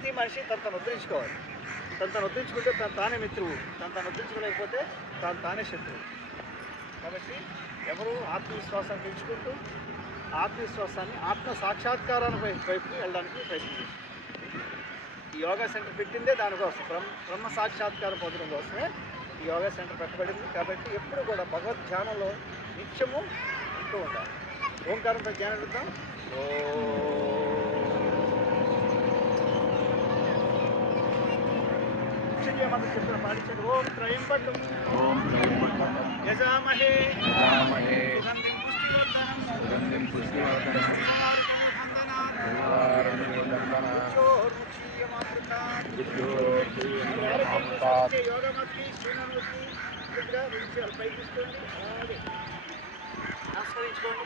ప్రతి మనిషి తను ఉద్ధరించుకోవాలి. తను ఉద్ధరించుకుంటే తానే మిత్రువు, తను ఉద్ధరించుకోలేకపోతే తానే శత్రువు. కాబట్టి ఎవరు ఆత్మవిశ్వాసాన్ని పెంచుకుంటూ ఆత్మవిశ్వాసాన్ని ఆత్మ సాక్షాత్కారానికి వైపుకి వెళ్ళడానికి ప్రయత్నించారు. ఈ యోగా సెంటర్ పెట్టిందే దానికోసం, బ్రహ్మ సాక్షాత్కారం పొందడం కోసమే ఈ యోగా సెంటర్ పెట్టబడింది. కాబట్టి ఎప్పుడు కూడా భగవద్ ధ్యానంలో నిత్యము ఉంటూ ఉండాలి. ఓంకారంతో ధ్యానం పెడతాం. మంత్రం చెప్పిన పాటించండి. ఓం త్రయంబకం యజామహే సుగంధిం పుష్టివర్ధనం నమస్కరించుకోండి.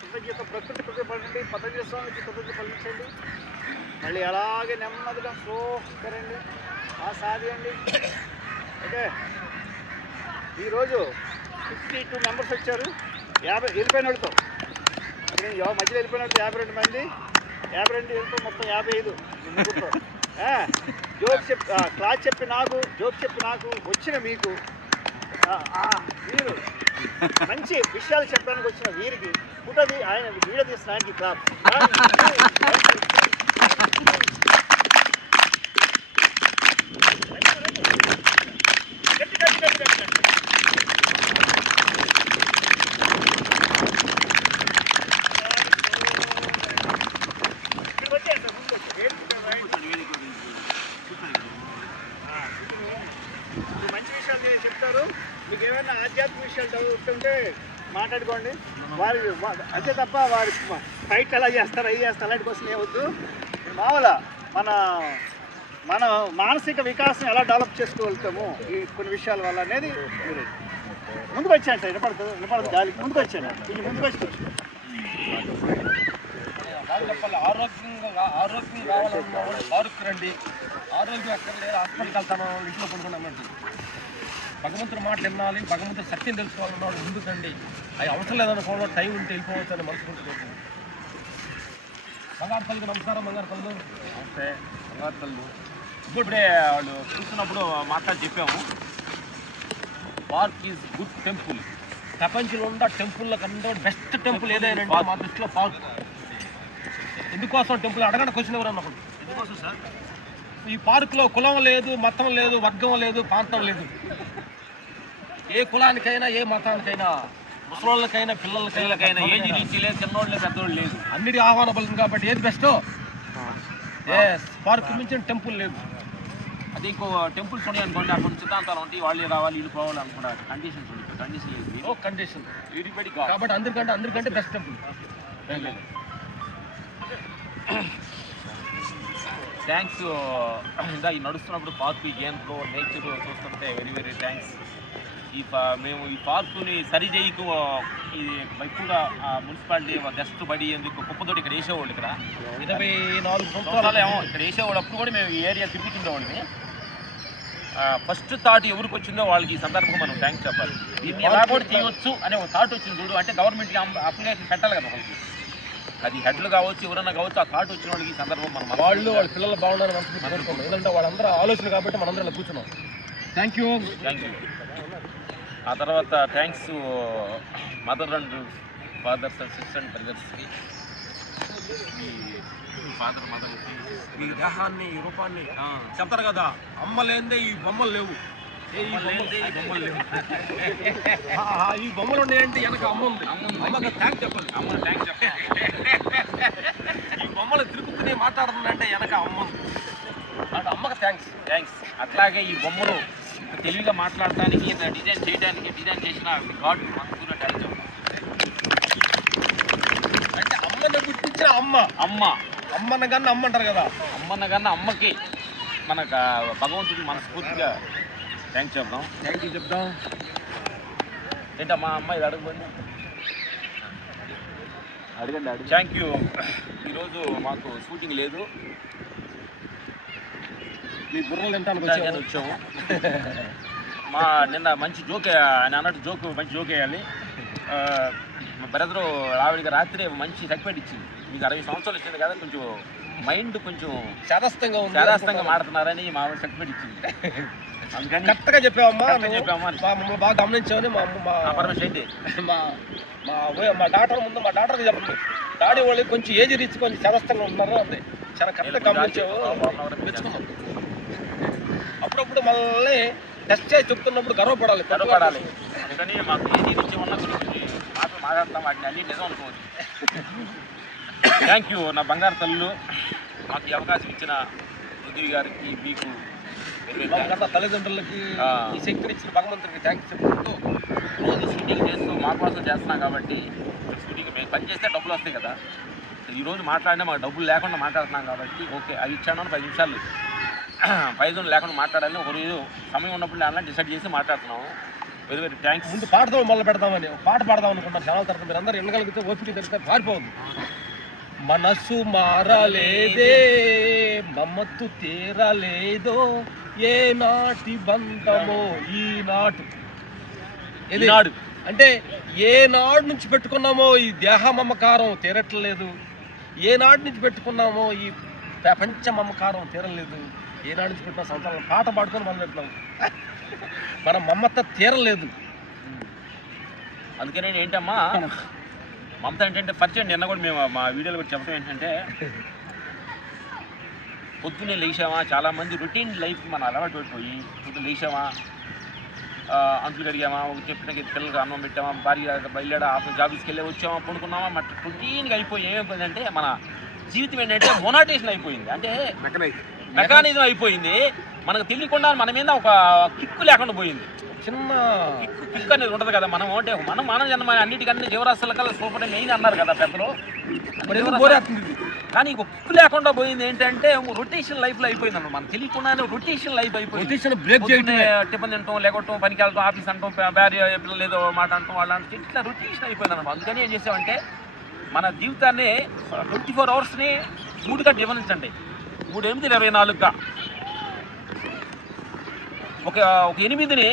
కృతజ్ఞత ప్రకృతి కృతపడండి. పతంజలి స్వామికి కృతజ్ఞత ఫలించండి. మళ్ళీ అలాగే నెమ్మదిగా స్లోకరండి, సాధించండి. ఓకే, ఈరోజు 52 మెంబర్స్ వచ్చారు. 50 వెళ్ళిపోయిన వాళ్ళతో మధ్యలో వెళ్ళిపోయిన వాళ్ళతో 52 మంది, 52 వెళ్తూ మొత్తం 55 ముగ్గురుతో. క్లాస్ చెప్పి నాకు వచ్చిన మీకు మీరు మంచి విషయాలు చెప్పడానికి వచ్చిన వీరికి పుట్టది ఆయన వీడియో తీసినానికి క్లాస్. మంచి విషయాలు నేను చెప్తారు. మీకు ఏమైనా ఆధ్యాత్మిక విషయాలు చదువుతుంటే మాట్లాడుకోండి. వారి అంతే తప్ప వారి ఫైట్ ఎలా చేస్తారు అవి చేస్తారు అలాంటి కోసం ఏవద్దు. మామూలుగా మన మానసిక వికాసం ఎలా డెవలప్ చేసుకోగలుగుతాము ఈ కొన్ని విషయాల వల్ల అనేది మీరు ముందుకు వచ్చాను సార్. వినపడదు గాలికి ముందుకు వచ్చాను. కొంచెం ముందుకు వచ్చి చెప్పాలి. ఆరోగ్యం కావాలన్నా పార్కు రండి. ఆరోగ్యం ఎక్కడ లేదు, హాస్పిటల్కి వెళ్తాను, ఇంట్లో కొనుక్కున్నామంటే భగవంతుడు మాట వినాలి, భగవంతుడు సత్యం తెలుసుకోవాలన్నాడు. ముందుకండి. అది అవసరం లేదనుకోవడం, టైం ఉంటే వెళ్ళిపోవచ్చు అని మనసుకుంటుంది. బంగారు తల్లికి నమస్కారం. బంగారు తల్లు నమస్తే. బంగారు తల్లు ఇప్పుడే వాళ్ళు చూస్తున్నప్పుడు మాట్లాడి చెప్పాము, పార్క్ ఈజ్ గుడ్ టెంపుల్. ప్రపంచంలో ఉన్న టెంపుల్లో కన్నా బెస్ట్ టెంపుల్ ఏదైనా మా దృష్టిలో పార్క్. ఎందుకోసం టెంపుల్ అడగండి క్వశ్చన్ ఎవరు అన్నప్పుడు. ఎందుకోసం సార్? ఈ పార్కులో కులం లేదు, మతం లేదు, వర్గం లేదు, ప్రాంతం లేదు. ఏ కులానికైనా ఏ మతానికైనా, ముసలోళ్ళకైనా పిల్లలకైనా ఏజ్ రీచ్ లేదు, చిన్నోళ్ళు లేదు, పెద్దోళ్ళు లేదు, అన్నిటి ఆహ్వాన బలం. కాబట్టి ఏది బెస్టో పార్క్ మించిన టెంపుల్ లేదు. అది ఇంకో టెంపుల్స్ ఉన్నాయి అనుకోండి, అక్కడ సిద్ధాంతాలు ఉంటాయి, వాళ్ళు రావాలి వీళ్ళు పోవాలి అనుకుంటా. కండిషన్స్ ఉంటాయి. కండిషన్ లేదు, నో కండిషన్. వీడిపడి కాబట్టి అందరికంటే బెస్ట్ టెంపుల్. థ్యాంక్స్. ఇంకా ఈ నడుస్తున్నప్పుడు పార్క్, ఈ గేమ్ ఫ్లో, నేచర్ చూస్తుంటే వెరీ థ్యాంక్స్. మేము ఈ పార్కుని సరిచేయకు ఇది ఎక్కువగా మున్సిపాలిటీ గెస్ట్ బడి ఎందుకు కుప్పతోటి ఇక్కడ వేసేవాళ్ళు. ఇక్కడ 24 సంవత్సరాలు ఏమో ఇక్కడ వేసేవాళ్ళు. అప్పుడు కూడా మేము ఈ ఏరియా తిరుగుతుండేవాళ్ళని. ఫస్ట్ థాట్ ఎవరికి వచ్చిందో వాళ్ళకి ఈ సందర్భంగా మనం థ్యాంక్స్ చెప్పాలి. దీన్ని ఎలా కూడా చేయవచ్చు అనే ఒక థాట్ వచ్చింది చూడు. అంటే గవర్నమెంట్కి అప్లికేషన్ పెట్టాలి కదా వాళ్ళకి. అది హెడ్లు కావచ్చు, ఎవరన్నా కావచ్చు, ఆ థాట్ వచ్చిన వాళ్ళకి ఈ సందర్భం మనం వాళ్ళ పిల్లలు బాగుండాలని మనసు కోరుకుంటాం. ఎందుకంటే వాళ్ళందరూ ఆలోచన కాబట్టి మనందరం ఇలా కూర్చున్నాం. Thank you. ఆ తర్వాత thanks mother and fathers and sister and బ్రదర్స్కి. ఫాదర్ మదర్ ఈ దేహాన్ని, ఈ రూపాన్ని చెప్తారు కదా, అమ్మ లేదే ఈ బొమ్మలు లేవు, ఈ బొమ్మలు ఉన్నాయంటే వెనక అమ్మ ఉంది. అమ్మకి థ్యాంక్స్ చెప్పాలి. అమ్మ థ్యాంక్స్ చెప్పాలి. ఈ బొమ్మలు తిరుగుతూనే మాట్లాడుతుందంటే వెనక అమ్మ ఉంది. అంటే అమ్మకి థ్యాంక్స్. అట్లాగే ఈ బొమ్మలు తెలివిగా మాట్లాడటానికి, డిజైన్ చేయడానికి, డిజైన్ చేసిన గాడ్ మనకు థ్యాంక్స్ చెప్పాలి. అంటే అమ్మని గుర్తించిన అమ్మనగన్న అమ్మ అంటారు కదా, అమ్మనగన్న అమ్మకి మనకు భగవంతుడికి మనస్ఫూర్తిగా థ్యాంక్స్ చెప్దాం. థ్యాంక్ యూ చెప్దాం. ఏంటో మా అమ్మాయి అడగండి. Thank you. ఈరోజు మాకు షూటింగ్ లేదు, మీ బుర్రలు తింటానికి వచ్చాము. నిన్న మంచి జోక్ ఆయన అన్నట్టు మంచి జోక్ వేయాలి. మా బ్రదరు ఆవిడికి రాత్రి మంచి సర్టిఫికేట్ ఇచ్చింది. మీకు 60 సంవత్సరాలు ఇచ్చింది కదా, కొంచెం మైండ్ కొంచెం శాదస్తంగా ఉంది, శాదాస్తంగా మాడుతున్నారని మా సర్టిఫికేట్ ఇచ్చింది. అందుకని కరెక్ట్గా చెప్పావమ్మా, చెప్పామా మమ్మల్ని బాగా గమనించామని పర్మిషన్ ఏంటి మా డాక్టర్ ముందు మా డాక్టర్కి చెప్పండి, డాడీ వాళ్ళకి కొంచెం ఏజ్ రీచ్ కొంచెం శాదస్తంగా ఉన్నారు అంతే. చాలా కరెక్ట్గా గమనించావు, మెచ్చుకున్నాం. అప్పుడప్పుడు మళ్ళీ టెస్ట్ చేసి చెప్తున్నప్పుడు గర్వపడాలి. అందుకని మాకు ఏది ఇచ్చి ఉన్న గురించి మాతో మాట్లాడతాం, వాటిని అన్ని నిజం అనుకోవచ్చు. థ్యాంక్ యూ నా బంగారు తల్లు, మాకు ఈ అవకాశం ఇచ్చిన ఉద్యోగి గారికి, మీకు తల్లిదండ్రులకి ఈ శక్తిని ఇచ్చిన భగవంతుడికి థ్యాంక్స్ చెప్పుకుంటూ, రోజు షూటింగ్ చేస్తూ మా కోసం చేస్తున్నాం కాబట్టి షూటింగ్ మేము పని చేస్తే డబ్బులు వస్తాయి కదా. ఈరోజు మాట్లాడినా మాకు డబ్బులు లేకుండా మాట్లాడుతున్నాం కాబట్టి ఓకే, అది ఇచ్చాను 10 నిమిషాలు 5 లేకుండా మాట్లాడాలని ఒక రోజు సమయం ఉన్నప్పుడు అలా డిసైడ్ చేసి మాట్లాడుతున్నాము. Very very thanks. ముందు పాటతో మొదలు పెడదామని ఒక పాట పాడదాం అనుకుంటాను. ఛానల్ తరఫున మీరు అందరూ వినగలిగితే ఓపిక తెలిస్తే పారిపోవద్దు. మనసు మారలేదే, మమ్మత్తు తీరలేదో, ఏ నాటి బంధమో ఈనాడు. ఈనాడు అంటే ఏ నాడు నుంచి పెట్టుకున్నామో ఈ దేహ మమకారం తీరట్లేదు, ఏ నాటి నుంచి పెట్టుకున్నామో ఈ ప్రపంచ మమకారం తీరలేదు, ఏనాడు నుంచి పెట్టిన సంవత్సరాలు పాట పాడుకొని మొదలు పెట్టినాం. మన మమత తీరలేదు. అందుకనే ఏంటమ్మా మమత ఏంటంటే పరిచయం. నిన్న కూడా మేము మా వీడియోలో కూడా చెప్పడం ఏంటంటే, పొద్దున్నే లేచామా, చాలామంది రొటీన్ లైఫ్ మనం అలవాటు పడిపోయి పొద్దున్న లేచామా, అంట్లు కడిగామా, చెప్పిన పిల్లలకి అన్నం పెట్టామా, భార్య బయలుదేరా జాబ్స్కి వెళ్ళి వచ్చామా, పడుకున్నామా, మట్టి రొటీన్గా అయిపోయి ఏమైపోయిందంటే మన జీవితం ఏంటంటే మొనాటేషన్ అయిపోయింది. అంటే మెకానిజం అయిపోయింది. మనకు తెలియకుండా మన మీద ఒక కిక్కు లేకుండా పోయింది. చిన్న కిక్ అనేది ఉంటుంది కదా. మనం అంటే మనం మానవ జన్మ అన్నిటికన్నా జీవరాశుల కల్లా సూపర్ మెయిన్ అన్నారు కదా పెద్దలు. కానీ ఇంకో కిక్కు లేకుండా పోయింది ఏంటంటే రొటేషన్ లైఫ్లో అయిపోయింది అన్నమాట. మనం తెలియకుండానే రొటేషన్ లైఫ్ అయిపోయింది. టిఫిన్ తింటాం, లేకొట్టం, పనికి వెళ్తాం, ఆఫీస్ అంటాం, భార్య పిల్లలు ఏదో మాట అంటాం, వాళ్ళు అంటే ఇట్లా రొటేషన్ అయిపోయింది అన్నమాట. అందుకని ఏం చేసామంటే మన జీవితాన్ని 24 అవర్స్ని 3గా డిఫరెన్స్ండి. 3 8 24గా ఒక 8ని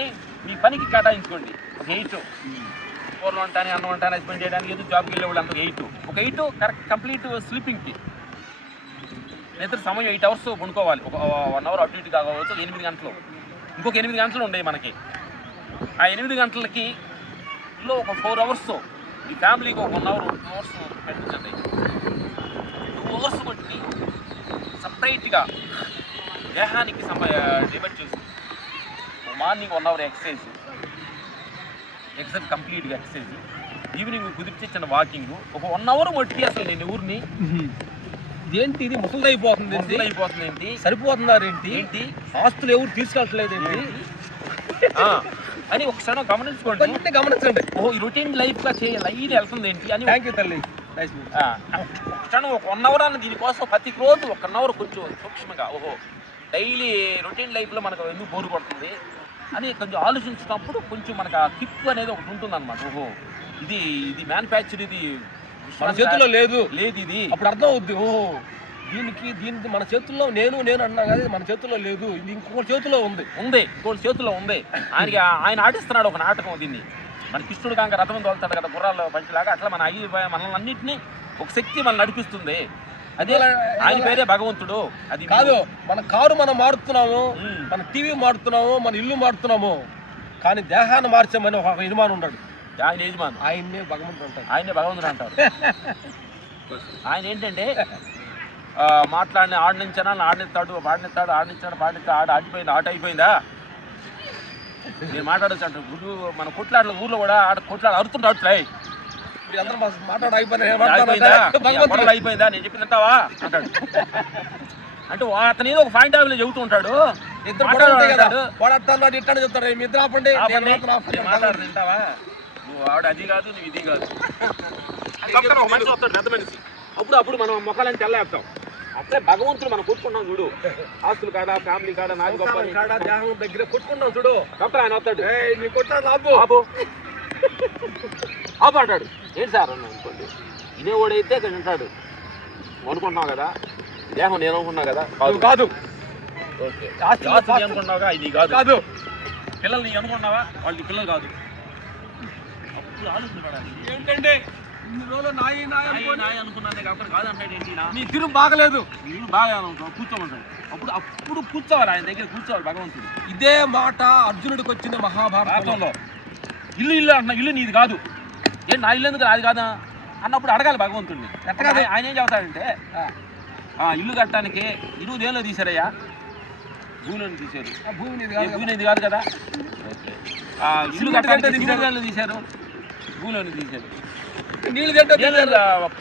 మీ పనికి కేటాయించుకోండి. ఒక 8 కూరలు వంటాని, అన్నం వంటాని, హస్బెండ్ చేయడానికి, ఏదో జాబ్కి వెళ్ళేవాళ్ళు అంత 8. ఒక 8 కరెక్ట్ కంప్లీట్ స్లీపింగ్కి నిద్ర సమయం 8 అవర్స్ పడుకోవాలి. ఒక 1 అవర్ అటు ఇటు కావచ్చు. 8 గంటలు, ఇంకొక 8 గంటలు ఉండేవి మనకి. ఆ 8 గంటలకి లో ఒక 4 అవర్స్ ఈ ఫ్యామిలీకి ఒక 1 అవర్ 2 అవర్స్ పెట్టించండి. 2 అవర్స్ కొట్టి సపరేట్గా దేహానికి డివైడ్ చేస్తుంది. మార్నింగ్ 1 అవర్ ఎక్సర్సైజ్ కంప్లీట్గా ఎక్సర్సైజ్, ఈవినింగ్ కుదిరితే చిన్న వాకింగ్, ఒక 1 అవర్ మట్టి అసలు నేను ఊరిని ఏంటి ఇది ముసలి అయిపోతుంది ఏంటి, సరిపోతున్నారేంటి, ఏంటి ఆస్తులు ఎవరు తీసుకెళ్ళట్లేదు ఏంటి అని ఒక క్షణం గమనించుకోండి. గమనించండి. ఓహో ఈ రొటీన్ లైఫ్గా లైన్ వెళ్తుంది ఏంటి అని. థ్యాంక్ యూ తల్లి. క్షణం ఒక 1 అవర్ అన్న దీనికోసం ప్రతి రోజు 1 అవర్ కొంచెం సూక్ష్మంగా ఓహో డైలీ రొటీన్ లైఫ్లో మనకు ఎందుకు బోరు పడుతుంది అని కొంచెం ఆలోచించినప్పుడు కొంచెం మనకు ఆ కిక్ అనేది ఒకటి ఉంటుంది అనమాట. ఓహో ఇది మ్యానుఫ్యాక్చర్, ఇది మన చేతుల్లో లేదు ఇది అప్పుడు అర్థం అవుద్ది. ఓహో దీనికి మన చేతుల్లో నేను అన్నా కానీ మన చేతుల్లో లేదు, ఇది ఇంకొక చేతిలో ఉంది. ఇంకోటి చేతుల్లో ఉంది. ఆయన ఆడిస్తున్నాడు ఒక నాటకం. దీన్ని మన కృష్ణుడు కాక రథం తోలుతాడు కదా గుర్రాలు పంచిలాగా, అట్లా మనల్ని అన్నింటినీ ఒక శక్తి మనం నడిపిస్తుంది. అదే ఆయన పేరే భగవంతుడు. అది కాదు, మన కారు మనం మారుతున్నాము, మన టీవీ మారుతున్నాము, మన ఇల్లు మారుతున్నాము, కానీ దేహాన్ని మార్చామని ఒక యజమాని ఉన్నాడు. ఆయన యజమాని ఆయన్నే భగవంతుడు అంటారు. ఆయన ఏంటంటే మాట్లాడిన ఆడినించానా ఆడినిస్తాడు, ఆట అయిపోయిందా నేను మాట్లాడచ్చు అంటారు. గురు మన కొట్లాడల ఊర్లో కూడా కొట్లాడ అరుతుంటాడు. అయిపోయిందా నేను చెప్పిందంటావా అంటాడు. అంటే అతను ఏదో ఒక పాయింట్ ఆఫ్ వ్యూలో చెబుతూ ఉంటాడు. మాట్లాడుతుంటావా నువ్వు ఆవిడ అది కాదు, నువ్వు ఇది కాదు. ఒక మనిషి వస్తాడు, పెద్ద మనిషి. అప్పుడు మనం మొక్కలని తెల్లేస్తాం. అట్లే భగవంతుడు మనం కొట్టుకుంటాం చూడు, ఆస్తులు కాడ, ఫ్యామిలీ కాడ, నాకు గొప్ప దేహం దగ్గర కొట్టుకుంటాం చూడు. డాక్టర్ ఆయన వస్తాడు, ఆపు అంటాడు. ఏంటి సార్ అన్న అనుకోండి, వినేవాడైతే ఇక్కడ ఉంటాడు. అనుకుంటున్నావు కదా దేహం, నేను అనుకున్నా కదా కాదు, అనుకున్నావుగా ఇది కాదు, పిల్లలు నీ అనుకున్నావా వాళ్ళు పిల్లలు కాదు. అప్పుడు ఆలోచన పడాలి. ఏంటంటే ఇన్ని రోజులు నాయి నాయి అనుకోని అనుకున్నాను అక్కడ కాదంటాడు ఏంటి నీ తిరు బాగలేదు, ఇల్లు బాగా కూర్చోమంటాడు. అప్పుడు కూర్చోవాలి, ఆయన దగ్గర కూర్చోవాలి భగవంతుడు. ఇదే మాట అర్జునుడికి వచ్చింది మహాభారతంలో. ఇల్లు ఇల్లు అంటున్నా, ఇల్లు నీది కాదు, ఏం నా ఇల్లు ఎందుకు నాది కాదా అన్నప్పుడు అడగాలి భగవంతుడిని. ఆయన ఏం చెబుతాడంటే ఇల్లు కట్టడానికి 20 ఏళ్ళు తీశారయ్యా, భూమిని తీశారు, భూమి కాదు కదా, ఇల్లు కట్టడానికి 20 ఏళ్ళు తీశారు, భూమిని తీశారు, నీళ్ళు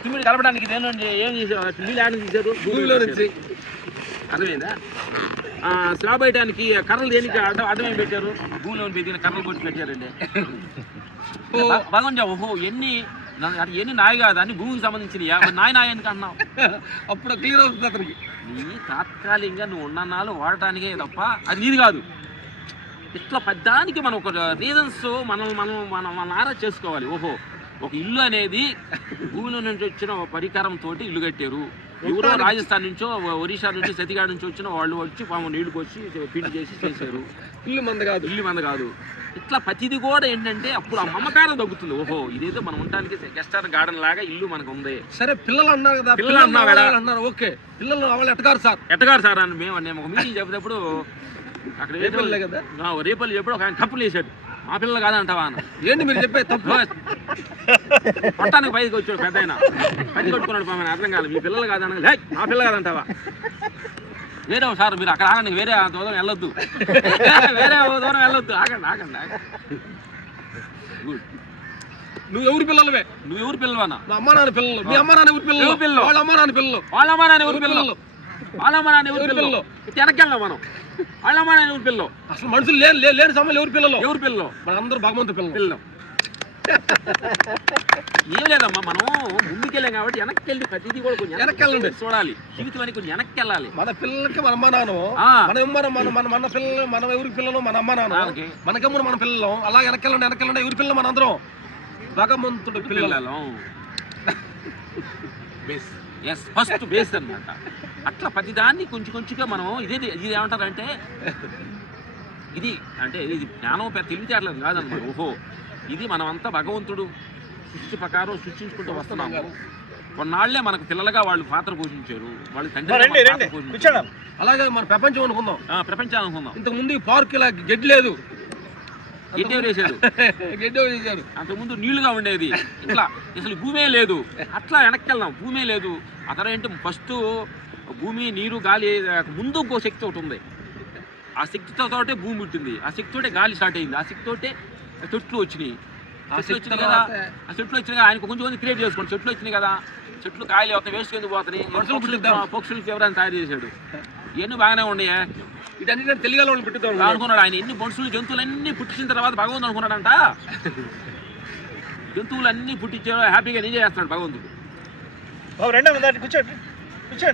తుమ్మిడి కలపడానికి ఏం చేశారు, నీళ్ళు ఆడ తీశారు, భూమిలో నుంచి. అర్థమైందా? స్లాబ్ వేయడానికి కర్రలు దేనికి అడ్డమేం పెట్టారు, భూమిలో పెట్టిన కర్రలు కొట్టి పెట్టారండి. భగవంతుడు ఓహో ఎన్ని నాయ కాదు అన్ని భూమికి సంబంధించిన నాయ ఎందుకు అంటున్నావు? అప్పుడు క్లియర్ అవుతుంది అతనికి. నీ తాత్కాలికంగా నువ్వు ఉన్నన్నాళ్ళు వాడటానికే తప్ప అది నీది కాదు. ఇట్లా పెద్దానికి మనం ఒక రీజన్స్ మన ఆరా చేసుకోవాలి. ఓహో ఒక ఇల్లు అనేది భూమిలో నుంచి వచ్చిన పరికరంతో ఇల్లు కట్టారు. ఎవరో రాజస్థాన్ నుంచో ఒరిస్సా నుంచి సతిగాడ నుంచి వచ్చిన వాళ్ళు వచ్చి నీళ్లు పోసి పిండి చేసి చేశారు. ఇల్లు మంద కాదు. ఇట్లా ప్రతిది కూడా ఏంటంటే అప్పుడు ఆ మమకారం తగ్గుతుంది. ఓహో ఇదేదో మనం ఉండడానికి గెస్ట్ గార్డెన్ లాగా ఇల్లు మనకు ఉంది. సరే పిల్లలు అన్నారు కదా, పిల్లలు అన్నారు ఓకే, పిల్లలు వాళ్ళు ఎట్టగారు సార్ అని మేము ఒక మీటింగ్ చెప్పేటప్పుడు అక్కడ కదా రేపల్లి చెప్పాడు ఒక ఆయన తప్పులు వేసాడు. మా పిల్లలు కాదంటావా అన్న. ఏంటి మీరు చెప్పే తప్పు? పట్టానికి బయటకు వచ్చాడు పెద్ద ఆయన, పని కొట్టుకున్నాడు పాపని, అర్థం కాదు. మీ పిల్లలు కాదన్న, మా పిల్లలు కాదంటావా, వేరే సార్ మీరు అక్కడ ఆగండి, వేరే దూరం వెళ్ళొద్దు, వేరే దూరం వెళ్ళొద్దు, ఆగండి. నువ్వు ఎవరి పిల్లలవే? నువ్వు ఎవరి పిల్లవన్నా? మా అమ్మ నాన్న పిల్లలు. మీ అమ్మ నాన్న ఎవరి పిల్లలు? వాళ్ళ అమ్మ నాన్న పిల్లలు. వాళ్ళ అమ్మ నాన్న ఎవరి పిల్లలు? వెనకెళ్ళాం మనం. వాళ్ళ అమ్మ నాన్న ఎవరి పిల్లలు? అసలు మనుషులు లేని సమయంలో ఎవరి పిల్లలు? మన అందరూ భగవంతు పిల్లలు. ఏం లేదమ్మా, మనం ముందుకెళ్ళాం కాబట్టి వెనక్కి ప్రతిదీ కూడా కొంచెం వెనక్కి చూడాలి. జీవితం అని కొంచెం వెనక్కి వెళ్ళాలి. మన పిల్లలకి మన అమ్మ నాన్న, మన పిల్లలు మన ఎవరికి పిల్లలు మన అమ్మ నాన్న, మనకేమో మన పిల్లలు. అలా వెనకెళ్ళండి ఎవరి పిల్లలు? మన అందరం భగవంతుడు పిల్లలు. ఫస్ట్ బేస్ అన్నమాట. అట్లా ప్రతిదాన్ని కొంచెంగా మనం ఇది ఏమంటారంటే ఇది జ్ఞానం తెలివితేటలేదు కాదన్నమాట. ఓహో ఇది మనం అంతా భగవంతుడు సృష్టి ప్రకారం సృష్టించుకుంటూ వస్తున్నాము. కొన్నాళ్లే మనకు పిల్లలుగా వాళ్ళు పాత్ర పోషించారు, వాళ్ళు తండ్రి పోషించారు. అలాగే మన ప్రపంచం అనుకుందాం, ప్రపంచాన్ని అనుకుందాం. ఇంతకు ముందు ఈ పార్క్ ఇలా గడ్డి లేదు, గడ్డి వేసారు. అంతకుముందు నీళ్లుగా ఉండేది, ఇట్లా అసలు భూమే లేదు. అట్లా వెనక్కి వెళ్దాం, భూమే లేదు. అక్కడ ఏంటి ఫస్ట్ భూమి నీరు గాలి ముందు ఇంకో శక్తి ఒకటి ఉంది. ఆ శక్తితో భూమి పుట్టింది, ఆ శక్తితోటే గాలి స్టార్ట్ అయింది, ఆ శక్తితోటే చెట్లు వచ్చినాయి. చెట్లు వచ్చినాయి కదా, ఆ చెట్లు వచ్చినాయి. ఆయనకు కొంచెం క్రియేట్ చేసుకోండి. చెట్లు వచ్చినాయి కదా, చెట్లు కాయలు అవుతాయి, వేస్ట్ ఎందుకు పోతున్నాయి, పక్షులకి ఎవరైనా తయారు చేశాడు. ఇవన్నీ బాగానే ఉన్నాయా, వీటన్నిటి తెలియాలని పెట్టుతాడు అనుకున్నాడు ఆయన. ఎన్ని మనుషులు జంతువులన్నీ పుట్టించిన తర్వాత భగవంతుడు అనుకున్నాడంట, జంతువులన్నీ పుట్టించాడు, హ్యాపీగా ఎంజాయ్ చేస్తున్నాడు భగవంతుడు.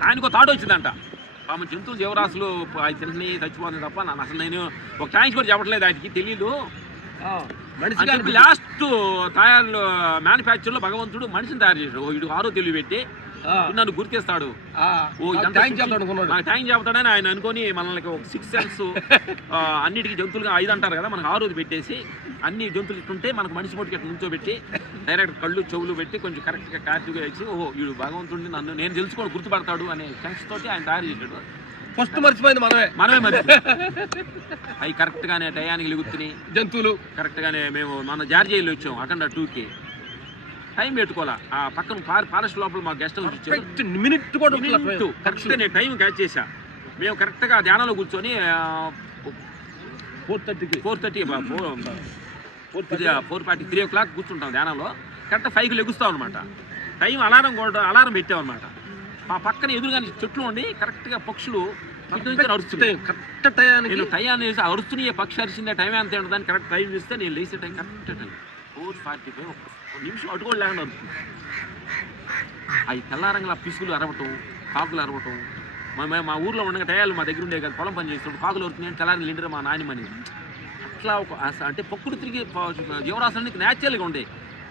ఆయనకు థాట్ వచ్చిందంట, పాపం జంతువులు జీవరాశులు తింటున్నాయి చచ్చిపోతుంది తప్ప అసలు నేను ఒక థ్యాంక్స్ కూడా చెప్పట్లేదు, ఆయనకి తెలియదు. లాస్ట్ తయారు మ్యానుఫ్యాక్చర్లో భగవంతుడు మనిషిని తయారు చేశాడు. వీడు ఆరో తెలివి పెట్టి నన్ను గుర్తిస్తాడు, నాకు థ్యాంక్ చెప్తాడని ఆయన అనుకొని మనల్ని ఒక 6 సెన్స్ అన్నిటికీ జంతువులుగా 5 అంటారు కదా, మనకు 6 పెట్టేసి అన్ని జంతువులు ఇట్టుంటే మనకు మనిషి పొట్టుకి నుంచోబెట్టి డైరెక్ట్ కళ్ళు చెవులు పెట్టి కొంచెం కరెక్ట్గా క్లారిటీగా ఇచ్చి ఓహో వీడు భగవంతుడిని నన్ను నేను తెలుసుకొని గుర్తుపడతాడు అనే సెన్స్ తోటి ఆయన తయారు చేశాడు. ఫస్ట్ మర్చిపోయింది మనమే మర్చిపోయి అవి కరెక్ట్గానే టయానికి లెగుతున్నాయి జంతువులు. కరెక్ట్గానే మేము మన జార్జియాలో వచ్చాం అఖండ 2కి, టైం పెట్టుకోవాలా. ఆ పక్కన ఫారెస్ట్ లోపల మా గెస్ట్ హౌస్ ఇచ్చారు, మినిట్ కూడా కరెక్ట్గా నేను టైం క్యాచ్ చేశా. మేము కరెక్ట్గా ధ్యానంలో కూర్చొని 4:30 3 o'clock కూర్చుంటాం ధ్యానంలో. కరెక్ట్ 5కి లెగుస్తాం అనమాట. టైం అలారం పెట్టామన్నమాట. మా పక్కన ఎదురుగానే చెట్లు ఉండి కరెక్ట్గా పక్షులు అరుస్తున్నాయి. కరెక్ట్ టైం టయాన్ని వేసి అరుస్తున్నాయి. పక్షి అరిచిందే టైం ఎంత ఉంటుందని కరెక్ట్ టైం చూస్తే నేను లేచే టైం కరెక్ట్ టైం 4:45 1 నిమిషం అటుకోడు లేకుండా అరుస్తుంది. అవి తెల్లారంగా పిసుకులు అరవటం, కాకులు అరవటం. మా ఊర్లో ఉండగా టయాలు మా దగ్గర ఉండే కదా, పొలం పని చేస్తున్నప్పుడు కాకులు అరుతున్నాయి, తెల్లారి లిండరు మా నాయనమని. అట్లా ఒక అంటే ప్రకృతికి జీవరాశులకి న్యాచురల్గా ఉండే,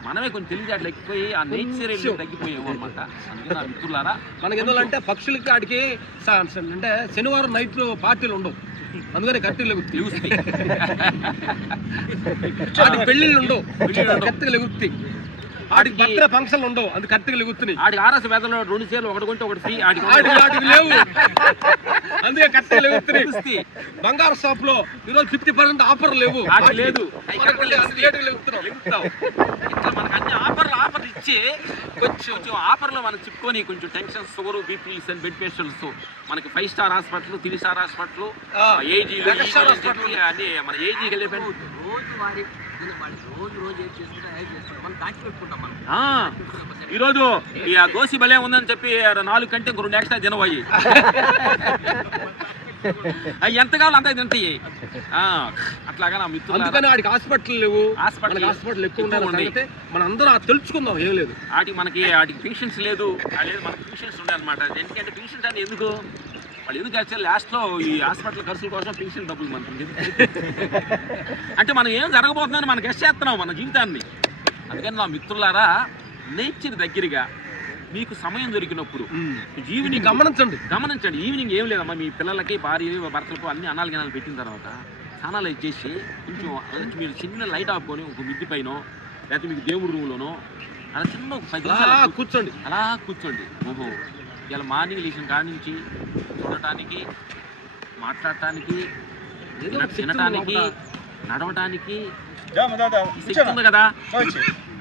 మనమే కొంచెం తెలివితేటలు ఎక్కిపోయి ఆ నేచర్ తగ్గిపోయాము అనమాట. అందుకే నా మిత్రులారా మనకి ఎందుకంటే పక్షులకి ఆడికి అంటే శనివారం నైట్ పార్టీలు ఉండవు, అందుకని కట్టెలు లెగుతాయి. పెళ్ళిళ్ళు ఉండవు, కత్తెలు లెగుతాయి. ఆడికి బర్త్డే ఫంక్షన్లు ఉండవు, అది కరెక్ట్గా లెగుతున్నాయి. ఆడికి ఆర్ఎస్ వేదలో 2 చీరలు ఒకటి కొంటే ఒకటి ఫ్రీ. ఆడికి ఆడికి లేవు, అందుకే కరెక్ట్గా లెగుతున్నాయి. బంగారు షాప్ లో ఈరోజు 50% ఆఫర్ లేవు, ఆడికి లేదు. లెగుతావు. ఇట్లా మనకు అన్ని ఆఫర్లు ఇచ్చి కొంచెం ఆఫర్లో మనం చిప్పుకొని కొంచెం tension, sugar, BPs and bed patients మనకి 5 స్టార్ హాస్పిటల్, 3 స్టార్ హాస్పిటల్, ఏజీలు అన్ని మన ఏజీకి వెళ్ళిపోయి ఈరోజు ఈ దోశ భలే ఉందని చెప్పి 4 కంటే 2 ఎక్స్ట్రా తినబోయి ఎంత కావాలి అంత తింటాయి. అట్లాగా నా మిత్రులు అందుకని ఆడికి హాస్పిటల్ లేవు, హాస్పిటల్ ఎక్కువ ఉండాలంటే మనం అందరం తెలుసుకుందాం. ఏం లేదు ఆడికి పేషెంట్స్ లేదు, మనకి పేషెంట్స్ ఉండే అనమాట. ఎందుకంటే పేషెంట్స్ అని ఎందుకు వాళ్ళు ఎందుకు వచ్చారు లాస్ట్లో ఈ హాస్పిటల్ ఖర్చుల కోసం పెన్షన్ డబ్బులు మనకి అంటే మనం ఏం జరగబోతుందని మనకి గెస్ట్ చేస్తున్నాం మన జీవితాన్ని. అందుకని నా మిత్రులారా, నేచర్ దగ్గరగా మీకు సమయం దొరికినప్పుడు జీవిని గమనించండి. ఈవినింగ్ ఏం లేదమ్మా, మీ పిల్లలకి భార్య భర్తలకు అన్ని అన్నాలు గినాలు పెట్టిన తర్వాత స్నానాలు ఇచ్చేసి కొంచెం మీరు చిన్న లైట్ ఆపుకొని ఒక మిద్ది పైన లేకపోతే మీకు దేవుడి రూమ్లోనో అలా చిన్న ఒక 10 నిమిషాలు అలా కూర్చోండి. ఓహో, ఇలా మార్నింగ్ లేచిన కాడి నుంచి చూడటానికి, మాట్లాడటానికి, తినటానికి, నడవటానికి శక్తి ఉంది కదా.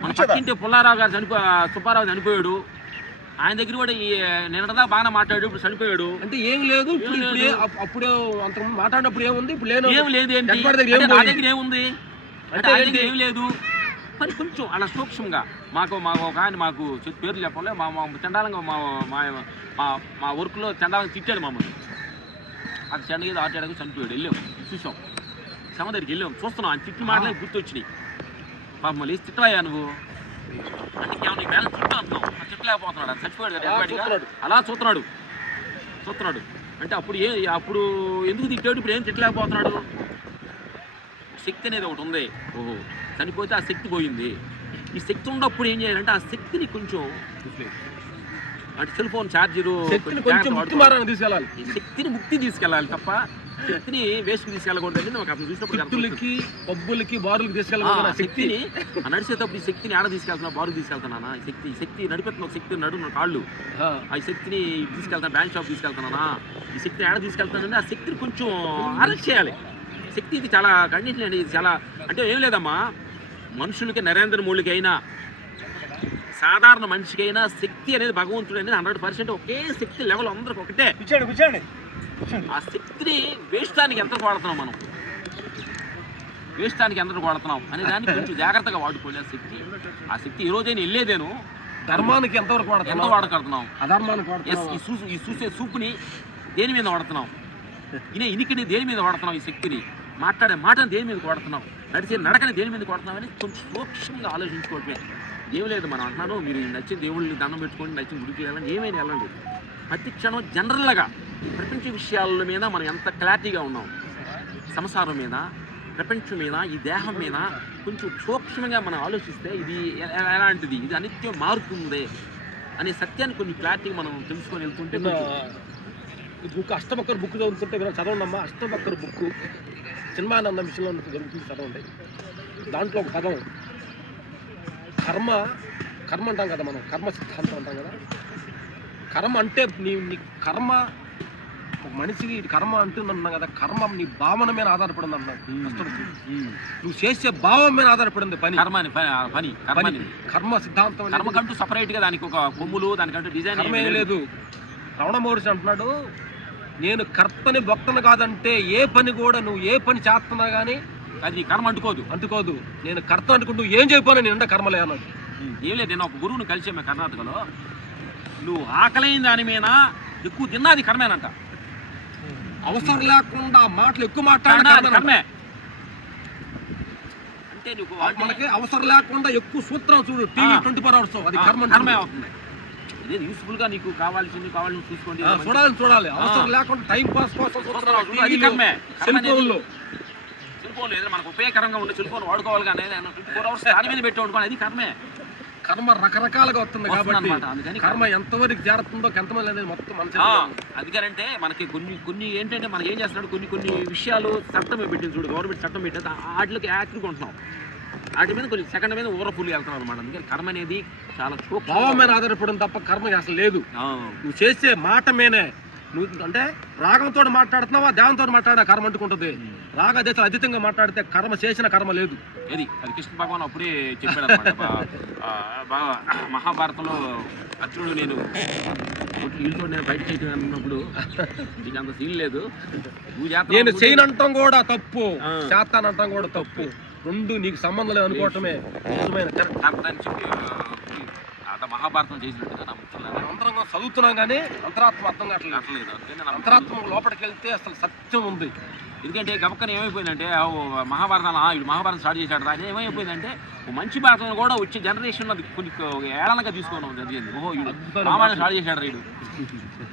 మన పక్కింటి పుల్లారావు గారు సుబ్బారావు చనిపోయాడు, ఆయన దగ్గర కూడా నిన్నదా బాగా మాట్లాడు, ఇప్పుడు చనిపోయాడు. అంటే ఏం లేదు, అప్పుడు అంత మాట్లాడినప్పుడు ఏముంది, ఇప్పుడు ఏం లేదు ఏంటి, నా దగ్గర ఏముంది అంటే ఆయన దగ్గర ఏం లేదు. మరి కొంచెం అలా సూక్ష్మంగా మాకు ఆయన మాకు పేర్లు చెప్పలే, మా చండాలంగా మా వర్క్లో చండాలంగా తిట్టాడు మమ్మల్ని. అది చెండగేది ఆటాడగా చనిపోయాడు. వెళ్ళాం, చూసాం, శమ దగ్గరికి వెళ్ళాం, చూస్తున్నాం. ఆయన తిట్టి మాటలే గుర్తొచ్చినాయి. పాప మళ్ళీ తిట్టవయ్యా నువ్వు అంటే కేవలం నీ మేళ చుట్టూ అంటున్నావు, తిట్టలేకపోతున్నాడు. అది చచ్చిపోయాడు కదా, అలా చూస్తున్నాడు అంటే అప్పుడు ఎందుకు తిట్టాడు, ఇప్పుడు ఏం తిట్టలేకపోతున్నాడు. శక్తి అనేది ఒకటి ఉంది. ఓహో, చనిపోతే ఆ శక్తి పోయింది. ఈ శక్తి ఉన్నప్పుడు ఏం చేయాలంటే ఆ శక్తిని కొంచెం అంటే సెల్ ఫోన్ ఛార్జరు తీసుకెళ్ళాలి, ఈ శక్తిని ముక్తి తీసుకెళ్ళాలి తప్ప శక్తిని వేస్ట్ తీసుకెళ్ళకూడదు. నాకు అప్పుడు చూసినప్పుడు పబ్బులకి బారులకి తీసుకెళ్ళాలి శక్తిని నడిచేటప్పుడు ఈ శక్తిని ఆడ తీసుకెళ్తున్నా, బారు తీసుకెళ్తున్నానా, ఈ శక్తి నడిపెత్తున్న శక్తి నడున్న కాళ్ళు, ఆ శక్తిని తీసుకెళ్తాను, బ్యాంక్ షాప్ తీసుకెళ్తున్నానా, ఈ శక్తిని ఆడ తీసుకెళ్తానంటే ఆ శక్తిని కొంచెం అరెస్ట్ చేయాలి. శక్తి ఇది చాలా కండిషన్ అండి, ఇది చాలా అంటే ఏం లేదమ్మా, మనుషులకి నరేంద్ర మోడీకి అయినా సాధారణ మనిషికైనా శక్తి అనేది భగవంతుడు అనేది 100% ఒకే శక్తి లెవెల్ అందరికి ఒకటే. ఆ శక్తిని వేష్టానికి ఎంత వాడుతున్నాం మనం, వేష్టానికి ఎంత వాడుతున్నాం అనే దాన్ని కొంచెం జాగ్రత్తగా వాడుకోలే. ఆ శక్తి ఈ రోజైనా వెళ్ళేదేను ధర్మానికి ఎంత వాడకడుతున్నాం, ఈ చూసే సూపుని దేని మీద వాడుతున్నాం, ఇనికిని దేని మీద వాడుతున్నాం, ఈ శక్తిని మాట్లాడే మాటని దేని మీద వాడుతున్నాం, నడిచే నడకని దేని మీద వాడుతున్నాం అని కొంచెం సూక్ష్మంగా ఆలోచించుకోవటమే. ఏం లేదు, మనం అంటున్నాను మీరు నచ్చిన దేవుళ్ళని దండం పెట్టుకొని నచ్చిన గుడికి వెళ్ళాలని ఏమైనా వెళ్ళండి. ప్రతి క్షణం జనరల్గా ప్రపంచ విషయాల మీద మనం ఎంత క్లారిటీగా ఉన్నాం, సంసారం మీద, ప్రపంచం మీద, ఈ దేహం మీద కొంచెం సూక్ష్మంగా మనం ఆలోచిస్తే ఇది ఎలాంటిది, ఇది అనిత్యం మారుతుంది అనే సత్యాన్ని కొంచెం క్లారిటీగా మనం తెలుసుకొని వెళ్తుంటే బుక్ అష్టమక్కర్ బుక్ చదువుతుంటే చదవండమ్మా. అష్టమక్కర్ బుక్ సినిమానంద మిషన్లో జరుగుతుంది, చదవండి. దాంట్లో ఒక పదం కర్మ అంటాం కదా మనం, కర్మ సిద్ధాంతం అంటాం కదా. కర్మ అంటే నీ కర్మ ఒక మనిషికి కర్మ అంటున్నాం కదా, కర్మ నీ భావన మీద ఆధారపడింది అన్నాడు. నువ్వు చేసే భావం మీద ఆధారపడింది పని. కర్మ సిద్ధాంతం కర్మకంటూ సపరేట్గా దానికి ఒక కొమ్ములు, దానికంటూ డిజైన్ ఏం లేదు. రమణ మహర్షి అంటున్నాడు, నేను కర్తని భక్తను కాదంటే ఏ పని కూడా నువ్వు ఏ పని చేస్తున్నా కానీ అది కర్మ అంటుకోదు. నేను కర్త అనుకుంటూ ఏం చెప్పాను నేను కర్మలే అన్నాడు. ఏం లేదు, నేను ఒక గురువుని కలిసామే కర్ణాటకలో, నువ్వు ఆకలైన దాని మీద ఎక్కువ తిన్నది కర్మేనంట. అవసరం లేకుండా మాటలు ఎక్కువ మాట్లాడాలి కర్మే అంటే నువ్వు మనకి అవసరం లేకుండా ఎక్కువ సూత్రం చూడు, టీవీ 24 hours అది కర్మే అవుతుంది. ఇదే యూస్ఫుల్ గా నీకు కావాల్సింది చూసుకోండి, చూడాలి. అవసరం లేకుండా టైం పాస్ కోసం సెల్ ఫోన్ ఏదైనా మనకు ఉపయోగకరంగా ఉండే సెల్ ఫోన్ వాడుకోవాలి కానీ 24 hours దాని మీద పెట్టి వండుకోవాలి, అది కర్మే. కర్మ రకరకాలుగా వస్తుంది కాబట్టి అందుకని కర్మ ఎంతవరకు చేరుతుందో ఎంతమంది అనేది మొత్తం మన అందుకనంటే మనకి కొన్ని ఏంటంటే మనకి ఏం చేస్తున్నాడు, కొన్ని విషయాలు చట్టం పెట్టింది చూడు, గవర్నమెంట్ చట్టం పెట్టేది వాటికి యాక్టివ్గా ఉంటున్నాం. వాటి మీద కొంచెం సెకండ్ మీద ఊరపుల్లి వెళ్తున్నాం అనమాట. అందుకని కర్మ అనేది చాలా భావం మీద ఆధారపడడం తప్ప కర్మ అసలు లేదు. నువ్వు చేసే మాట మీనే నువ్వు అంటే రాగంతో మాట్లాడుతున్నావా దేవంతో మాట్లాడే కర్మ అంటుకుంటుంది. రాగదేశాలు అతీతంగా మాట్లాడితే కర్మ చేసిన కర్మ లేదు. అది కృష్ణ భగవాన్ అప్పుడే చెప్పాడు అనమాట. మహాభారతంలో అర్జునుడు వీళ్ళతో నేను బయట చేయటం అన్నప్పుడు నీకు అంత సీన్ లేదు, నేను చేయనంటాం కూడా తప్పు, చేస్తానంటాం కూడా తప్పు, రెండు నీకు సంబంధం లేదు అనుకోవటమే నిజమైన మహాభారతం చేసినట్టుగా నా మిత్రులారా అంతరంగా చదువుతున్నాం కానీ అంతరాత్మ అర్థం కావట్లేదు. అంతరాత్మ లోపలికి వెళ్తే అసలు సత్యం ఉంది. ఎందుకంటే గబక్కన ఏమైపోయిందంటే మహాభారతాలు వీడు మహాభారతం స్టార్ట్ చేశాడు. అది ఏమైపోయిందంటే మంచి భారతంలో కూడా వచ్చే జనరేషన్ అది కొన్ని ఏళనగా తీసుకోవడం జరిగింది. ఓహో వీడు రామాయణం స్టార్ట్ చేశాడు రైడు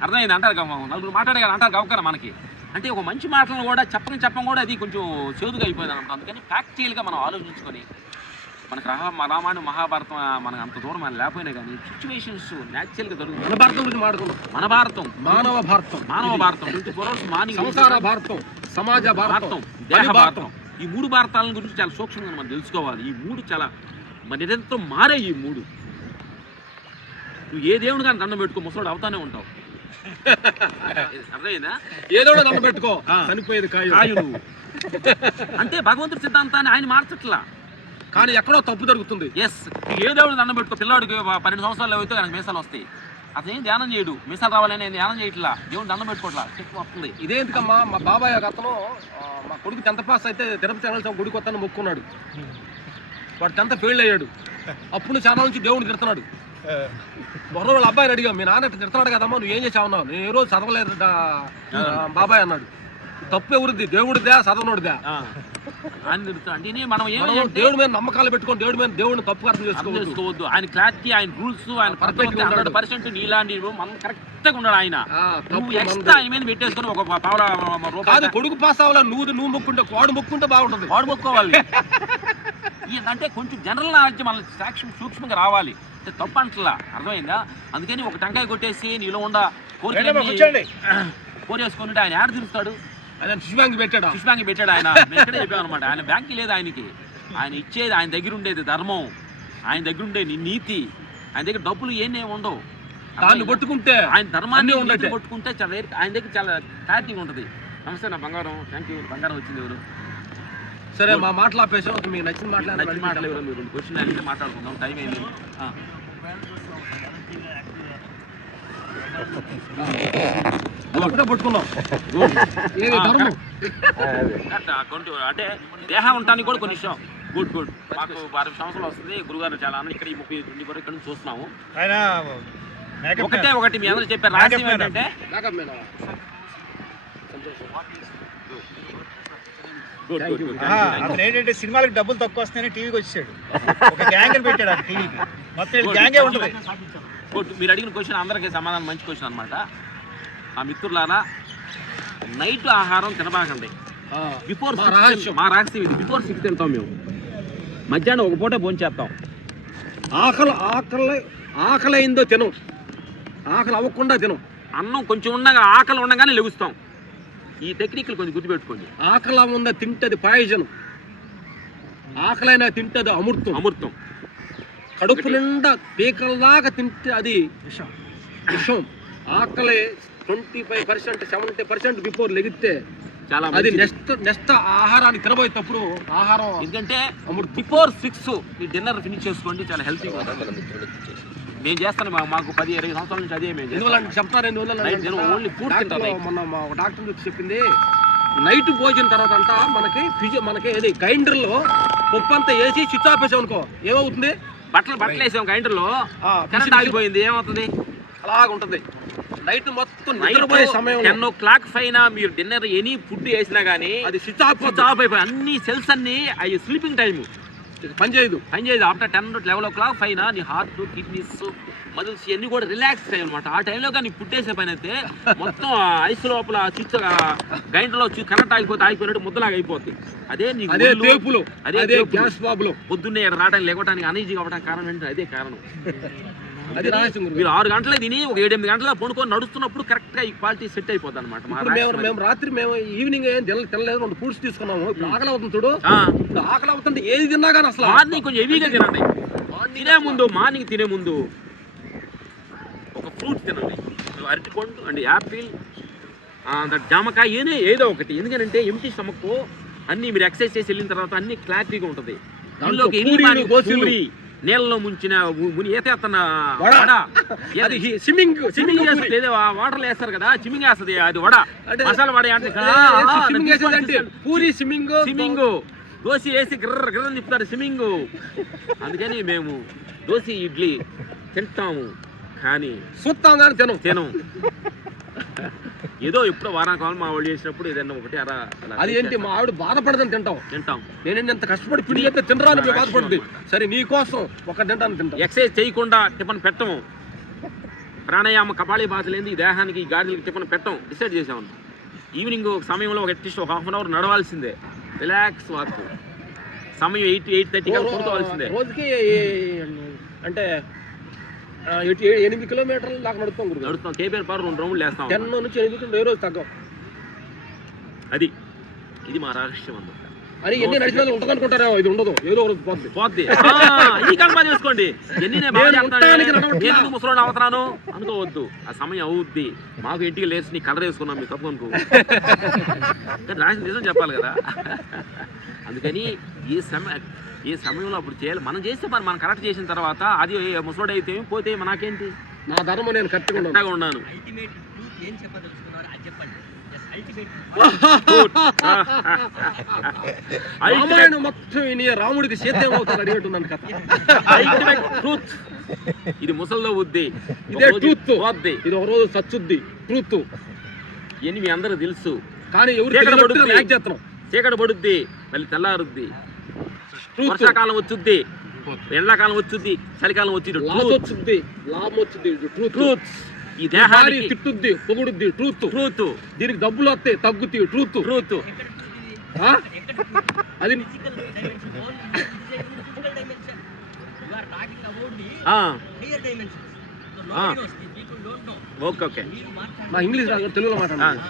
అర్థమైంది అంటారు. నలుగురు మాట్లాడే అంటారు గబక్కన మనకి. అంటే ఒక మంచి మాటలను కూడా చెప్పం కూడా అది కొంచెం చేదుగా అయిపోయింది అనమాట. అందుకని ప్రాక్టికల్గా మనం ఆలోచించుకొని మనకు రామాయణం మహాభారతం మనకు అంత దూరం మనం లేకపోయినా కానీ సిచ్యువేషన్స్ న్యాచురల్గా జరుగుతుంది. మన భారతం గురించి మాట్లాడుకుందాం. మన భారతం మానవ భారతం సంసార భారతం, సమాజ భారతం, దేహ భారతం, ఈ మూడు భారతాల గురించి చాలా సూక్ష్మంగా మనం తెలుసుకోవాలి. ఈ మూడు చాలా నిరంతరం మారే. ఈ మూడు నువ్వు ఏ దేవుడు కానీ దండం పెట్టుకో ముసలోడు అవుతానే ఉంటావు. అర్థమైందా? ఏదో దండం పెట్టుకో చనిపోయేది కాయు నువ్వు. అంటే భగవంతుడి సిద్ధాంతాన్ని ఆయన మార్చట్లా, కానీ ఎక్కడో తప్పు జరుగుతుంది. ఎస్ ఏ దేవుడు దండం పెట్టుకో. పిల్లవాడికి 12 సంవత్సరాలు అయితే ఆయనకు మీసాలు వస్తాయి. అతను ఏం ధ్యానం చేయడు. మీసాలు రావాలని ధ్యానం చేయట్లా, దేవుడు దండం పెట్టుకోవట్లా, చెక్కు వస్తుంది. ఇదేందుకమ్మా మా బాబాయ్ అతను మా కొడుకు 10th పాస్ అయితే తిరుపతి ఛానల్ గుడికి వస్తాను మొక్కున్నాడు. వాడు 10th ఫెయిల్ అయ్యాడు. అప్పుడు ఛానల్ నుంచి దేవుడిని తిడుతున్నాడు. మరో వాళ్ళ అబ్బాయిని అడిగా, మీ నాన్న తిడతాడు కదమ్మా, నువ్వు ఏం చేసావు అన్నావు. నేను ఏ రోజు చదవలేదు బాబాయ్ అన్నాడు. తప్పు ఎవరిది, దేవుడిదా చదవనోడిదా? అంటే మనం దేవుడి మీద నమ్మకాలు పెట్టుకొని దేవుడిని తప్పు అర్థం చేసుకోవద్దు. ఆయన క్లారిటీ, ఆయన రూల్స్, ఆయన 100% నీలాంటి మనం కరెక్ట్గా ఉన్నాడు. ఆయన ఎక్స్ట్రా ఆయన మీద పెట్టేసుకొని ఒక కాదు కొడుకు పాస్ అవ్వాలి. నువ్వు మొక్కుంటే వాడు మొక్కుంటే బాగుంటుంది. వాడు మొక్కోవాలి. అంటే కొంచెం జనరల్ నాలెడ్జ్ మన సూక్ష్మంగా రావాలి. తప్పు అంటలా, అర్థమైందా? అందుకని ఒక టెంకాయ కొట్టేసి నీలో ఉండ కోరేసుకుంటే ఆయన ఏడ తీరుస్తాడు? ఆయన శిశుబ్యాంక్ పెట్టాడు. ఆయన ఎక్కడే చెప్పాం అనమాట. ఆయన బ్యాంక్ లేదు ఆయనకి. ఆయన ఇచ్చేది ఆయన దగ్గర ఉండేది ధర్మం, ఆయన దగ్గర ఉండేది నీతి, ఆయన దగ్గర డబ్బులు ఏమేమి ఉండవు. దాన్ని పట్టుకుంటే ఆయన ధర్మాన్ని పట్టుకుంటే చాలా ఆయన దగ్గర చాలా క్లారిటీగా ఉంటుంది. నమస్తే నా బంగారం, థ్యాంక్ యూ. బంగారం వచ్చింది ఎవరు? సరే మా మాటలు ఆపేసాం. మీకు నచ్చిన మాటలు ఎవరు? మీరు 2 క్వశ్చన్ అడిగితే మాట్లాడుకుందాం. టైం అయింది. పట్టుకున్నాం. అంటే దేహం ఉండటానికి కూడా కొన్ని విషయం గుడ్ మాకు 12 సంవత్సరాలు వస్తుంది. గురుగారు చాలా ఇక్కడ 32 వరకు ఇక్కడ నుంచి చూస్తున్నాము. ఒకటి మీ అందరూ చెప్పారు రహస్యం ఏంటంటే అతను ఏంటంటే సినిమాలకు డబ్బులు తక్కువ వస్తాయని టీవీకి వచ్చాడు. ఒక గ్యాంగ్ పెట్టాడు ఆ టీవీకి. మొత్తం గ్యాంగే ఉంటుంది. మీరు అడిగిన క్వశ్చన్ అందరికీ సమాధానం మంచి క్వశ్చన్ అనమాట. ఆ మిత్రులారా, నైట్ ఆహారం తినబాకండి. బిఫోర్ మా రహస్యం ఇది. బిఫోర్ 6 తింటాం మేము. మధ్యాహ్నం ఒక పూట భోంచేస్తాం. ఆకలి అయిందో తినం, ఆకలి అవ్వకుండా తినం. అన్నం కొంచెం ఉండగా ఆకలి ఉండగానే లెగుస్తాం. ఈ టెక్నిక్లు కొంచెం గుర్తుపెట్టుకోండి. ఆకలి ఉందా తింటది పాయిజన్, ఆకలైనా తింటది అమృతం. కడుపు నిండా పీకల్లాగా తింటే అది విషం. ఆకలి 25%, 70% బిఫోర్ లెగితే చాలా అది నెక్స్ట్ ఆహారాన్ని తినబోయేటప్పుడు ఆహారం. ఎందుకంటే బిఫోర్ 6 ఈ డిన్నర్ ఫినిష్ చేసుకోండి, చాలా హెల్తీగా ఉంటుంది. నేను చేస్తాను. మాకు 10-20 సంవత్సరాల నుంచి అదే మేము చెప్తాను. ఓన్లీ ఫుడ్ తింటాను. మొన్న మా డాక్టర్ చెప్పింది నైట్ భోజనం తర్వాత అంతా మనకి ఏది గ్రైండర్లో పప్పు అంతా వేసి స్విచ్ ఆఫ్ వేసాం అనుకో ఏమవుతుంది? బట్టలు వేసాం గ్రైండర్లో, కరెంట్ ఆగిపోయింది, ఏమవుతుంది? అలాగుంటుంది. నైట్ మొత్తం నిద్రపోయే సమయం 10 o'clock పైన మీరు డిన్నర్ ఎనీ ఫుడ్ వేసినా కానీ అది స్విచ్ ఆఫ్ అయిపోయి అన్ని సెల్స్ అన్ని అవి స్లీపింగ్ టైం పని చేయదు. ఆఫ్టర్ 10 to 11 o'clock పైన నీ హార్ట్, కిడ్నీస్, మజిల్స్ ఇవన్నీ కూడా రిలాక్స్ టైం అనమాట. ఆ టైంలో కానీ ఫుడ్ వేసే పని అయితే మొత్తం ఐస్ లోపల స్విచ్ గ్రైండర్లో కరెంట్ ఆగిపోయినట్టు ముద్దలాగా అయిపోతుంది. అదే గ్యాస్ బాబులు పొద్దున్నే రావడానికి లేకపోవడానికి అనీజీగా అవ్వడానికి కారణం ఏంటంటే అదే కారణం. అది రహస్యం. మీరు 6 గంటలే తిని ఒక 7-8 గంటల పడుకొని నడుస్తున్నప్పుడు కరెక్ట్గా ఈక్వాలిటీ సెట్ అయిపోద్ది అనమాట. మేము రాత్రి ఈవినింగ్ ఏం తినలేదు, 2 ఫ్రూట్స్ తీసుకున్నాము. ఇప్పుడు ఆకలి అవుతుంది చూడు, ఇప్పుడు ఆకలి అవుతుంటే ఏది తిన్నా కానీ అసలు మార్నింగ్ కొంచెం హెవీగా తినండి. మార్నింగ్ తినే ముందు ఒక ఫ్రూట్ తినండి, అరటిపండు అండ్ యాపిల్, జామకాయ, ఏదో ఒకటి. ఎందుకంటే ఎంటీ స్టమక్ అన్ని మీరు ఎక్సర్సైజ్ చేసి వెళ్ళిన తర్వాత అన్ని క్లారిటీగా ఉంటుంది. నీళ్ళలో ముంచిన ఈతేస్తున్న స్విమ్మింగ్ చేస్తుంది, వాటర్లో వేస్తారు కదా, స్విమ్మింగ్ వేస్తుంది అది వడ, మసాలా వడ అంటే పూరి స్విమ్మింగ్, దోశ వేసి గిర్ర గిర్ర తిప్పుతారు స్విమ్మింగ్. అందుకని మేము దోశ ఇడ్లీ తింటాము కానీ చూస్తాం కానీ తినం. ఏదో ఎప్పుడో వారానికి మా వాళ్ళు చేసినప్పుడు ఏదన్నా ఒకటి అది ఏంటి మా ఆవిడ బాధపడదని తింటాం. నేనేంటి ఎంత కష్టపడి పిండి అయితే తినరాని బాధపడుతుంది. సరే నీ కోసం ఒక తింటాను. ఎక్సర్సైజ్ చేయకుండా టిఫిన్ పెట్టము, ప్రాణాయామ కపాళీ బాధలేంది దేహానికి గాడికి టిఫిన్ పెట్టం డిసైడ్ చేసాము. ఈవినింగ్ సమయంలో ఒక అట్లీస్ట్ ఒక 1/2 అవర్ నడవాల్సిందే, రిలాక్స్ వాక్. సమయం 8-8:30 పడుకోవాల్సిందే. రోజుకి అంటే 8 కిలోమీటర్లు దాకా నడుస్తాం. కేబీఆర్ పార్క్ 2 రౌండ్లు వేస్తాం. 10 నుంచి 8 ఏ రోజు తగ్గం. ఇది మా రహస్యం అన్నమాట. అని ఎన్ని నడిచిన ఉంటుంది అనుకుంటారేమో, ఇది ఉండదు, ఏదో ఒక రోజు పోద్ది. ఈ కల్పన చేసుకోండి, ముసలోడు అవుతున్నాను అనుకోవద్దు, ఆ సమయం అవుద్ది. మాకు ఇంటికి లేచి నీ కలర్ వేసుకున్నాం, మీ తప్పు అనుకో, కానీ రాసిన నిజం చెప్పాలి కదా. అందుకని ఏ సమయంలో అప్పుడు చేయాలి. మనం చేస్తే మనం కరెక్ట్ చేసిన తర్వాత అది ముసలోడు అయితే పోతే నాకేంటి, నా ధర్మం నేను కరెక్ట్గా ఉన్నాను. మొత్తం రాముడికి సీత ఏమవుతాడు అడిగట్టున్నాను కథ. ఇది ముసల్లో ఉద్ది, ఇదే ట్రూత్. ఇది ఒక రోజు సచ్చుద్ది ట్రూత్. ఇవన్నీ మీ అందరూ తెలుసు, కానీ చీకటి పడుద్ది, మళ్ళీ తెల్లారుద్ది. వర్షాకాలం వచ్చుద్ది, ఎండాకాలం వచ్చుద్ది, చలికాలం వచ్చింది. ట్రూత్. ఈ దేహాన్ని తిట్టుద్ది, పొగుడుద్ది. ట్రూత్. దీనికి డబ్బులు వస్తాయి, తగ్గుతాయి. ట్రూత్. అది ఓకే. మా ఇంగ్లీష్ తెలుగులో మాట్లాడాలి.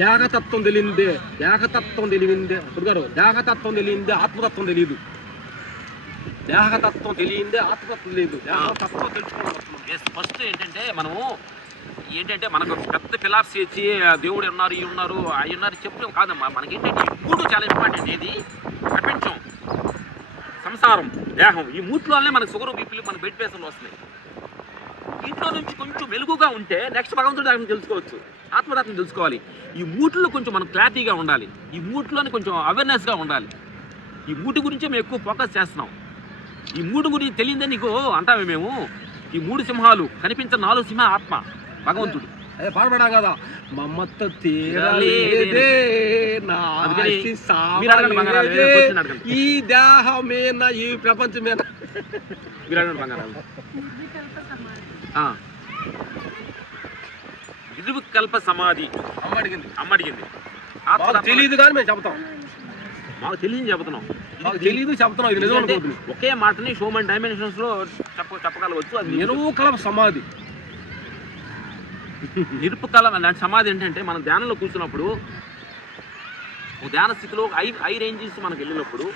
దేహతత్వం తెలియందే గురుగారు, దేహతత్వం తెలియందే ఆత్మతత్వం తెలియదు. దేహతత్వం తెలియందే ఆత్మతత్వం తెలియదు. దేహతత్వం తెలుసుకోవాలి. ఫస్ట్ ఏంటంటే మనకు పెద్ద ఫిలాసఫీ ఇచ్చి దేవుడు ఉన్నారు, ఈ ఉన్నారు, అవి ఉన్నారు చెప్పడం కాదమ్మా. మనకేంటంటే ఇప్పుడు చాలా ఇంపార్టెంట్. ఏది ప్రపంచం, సంసారం, దేహం, ఈ మూట్లోనే మనకు షుగర్, బీపీలు, మన బెడ్ ప్రెషర్లు వస్తున్నాయి. ఇంట్లో నుంచి కొంచెం వెలుగుగా ఉంటే నెక్స్ట్ భగవంతుడి దాకా తెలుసుకోవచ్చు, ఆత్మదాత్మని తెలుసుకోవాలి. ఈ మూట్లో కొంచెం మనం క్లారిటీగా ఉండాలి, ఈ మూట్లోనే కొంచెం అవేర్నెస్గా ఉండాలి. ఈ మూటి గురించి మేము ఎక్కువ ఫోకస్ చేస్తున్నాం. ఈ మూడు గురించి తెలియదే నీకు అంటామే మేము. ఈ 3 సింహాలు కనిపించిన 4 సింహ ఆత్మ భగవంతుడు. అదే పాడబడా కదా, మమ్మత్త ఈ దేహమేనా ఈ ప్రపంచమేనా. నిర్వికల్ప సమాధి అమ్మడిగింది. తెలియదు కానీ మేము చెప్తాం, మాకు తెలియదు చెప్తున్నాం. ఇది నిజం అనుకుంటుంది. ఒకే మాటని హ్యూమన్ డైమెన్షన్స్ లో చెప్పగలవచ్చు. అది నిర్వికల్ప సమాధి. నిరుపకలం అలాంటి సమాధి ఏంటంటే మనం ధ్యానంలో కూర్చున్నప్పుడు, ధ్యాన స్థితిలో ఐ రేంజెస్ మనకు వెళ్ళినప్పుడు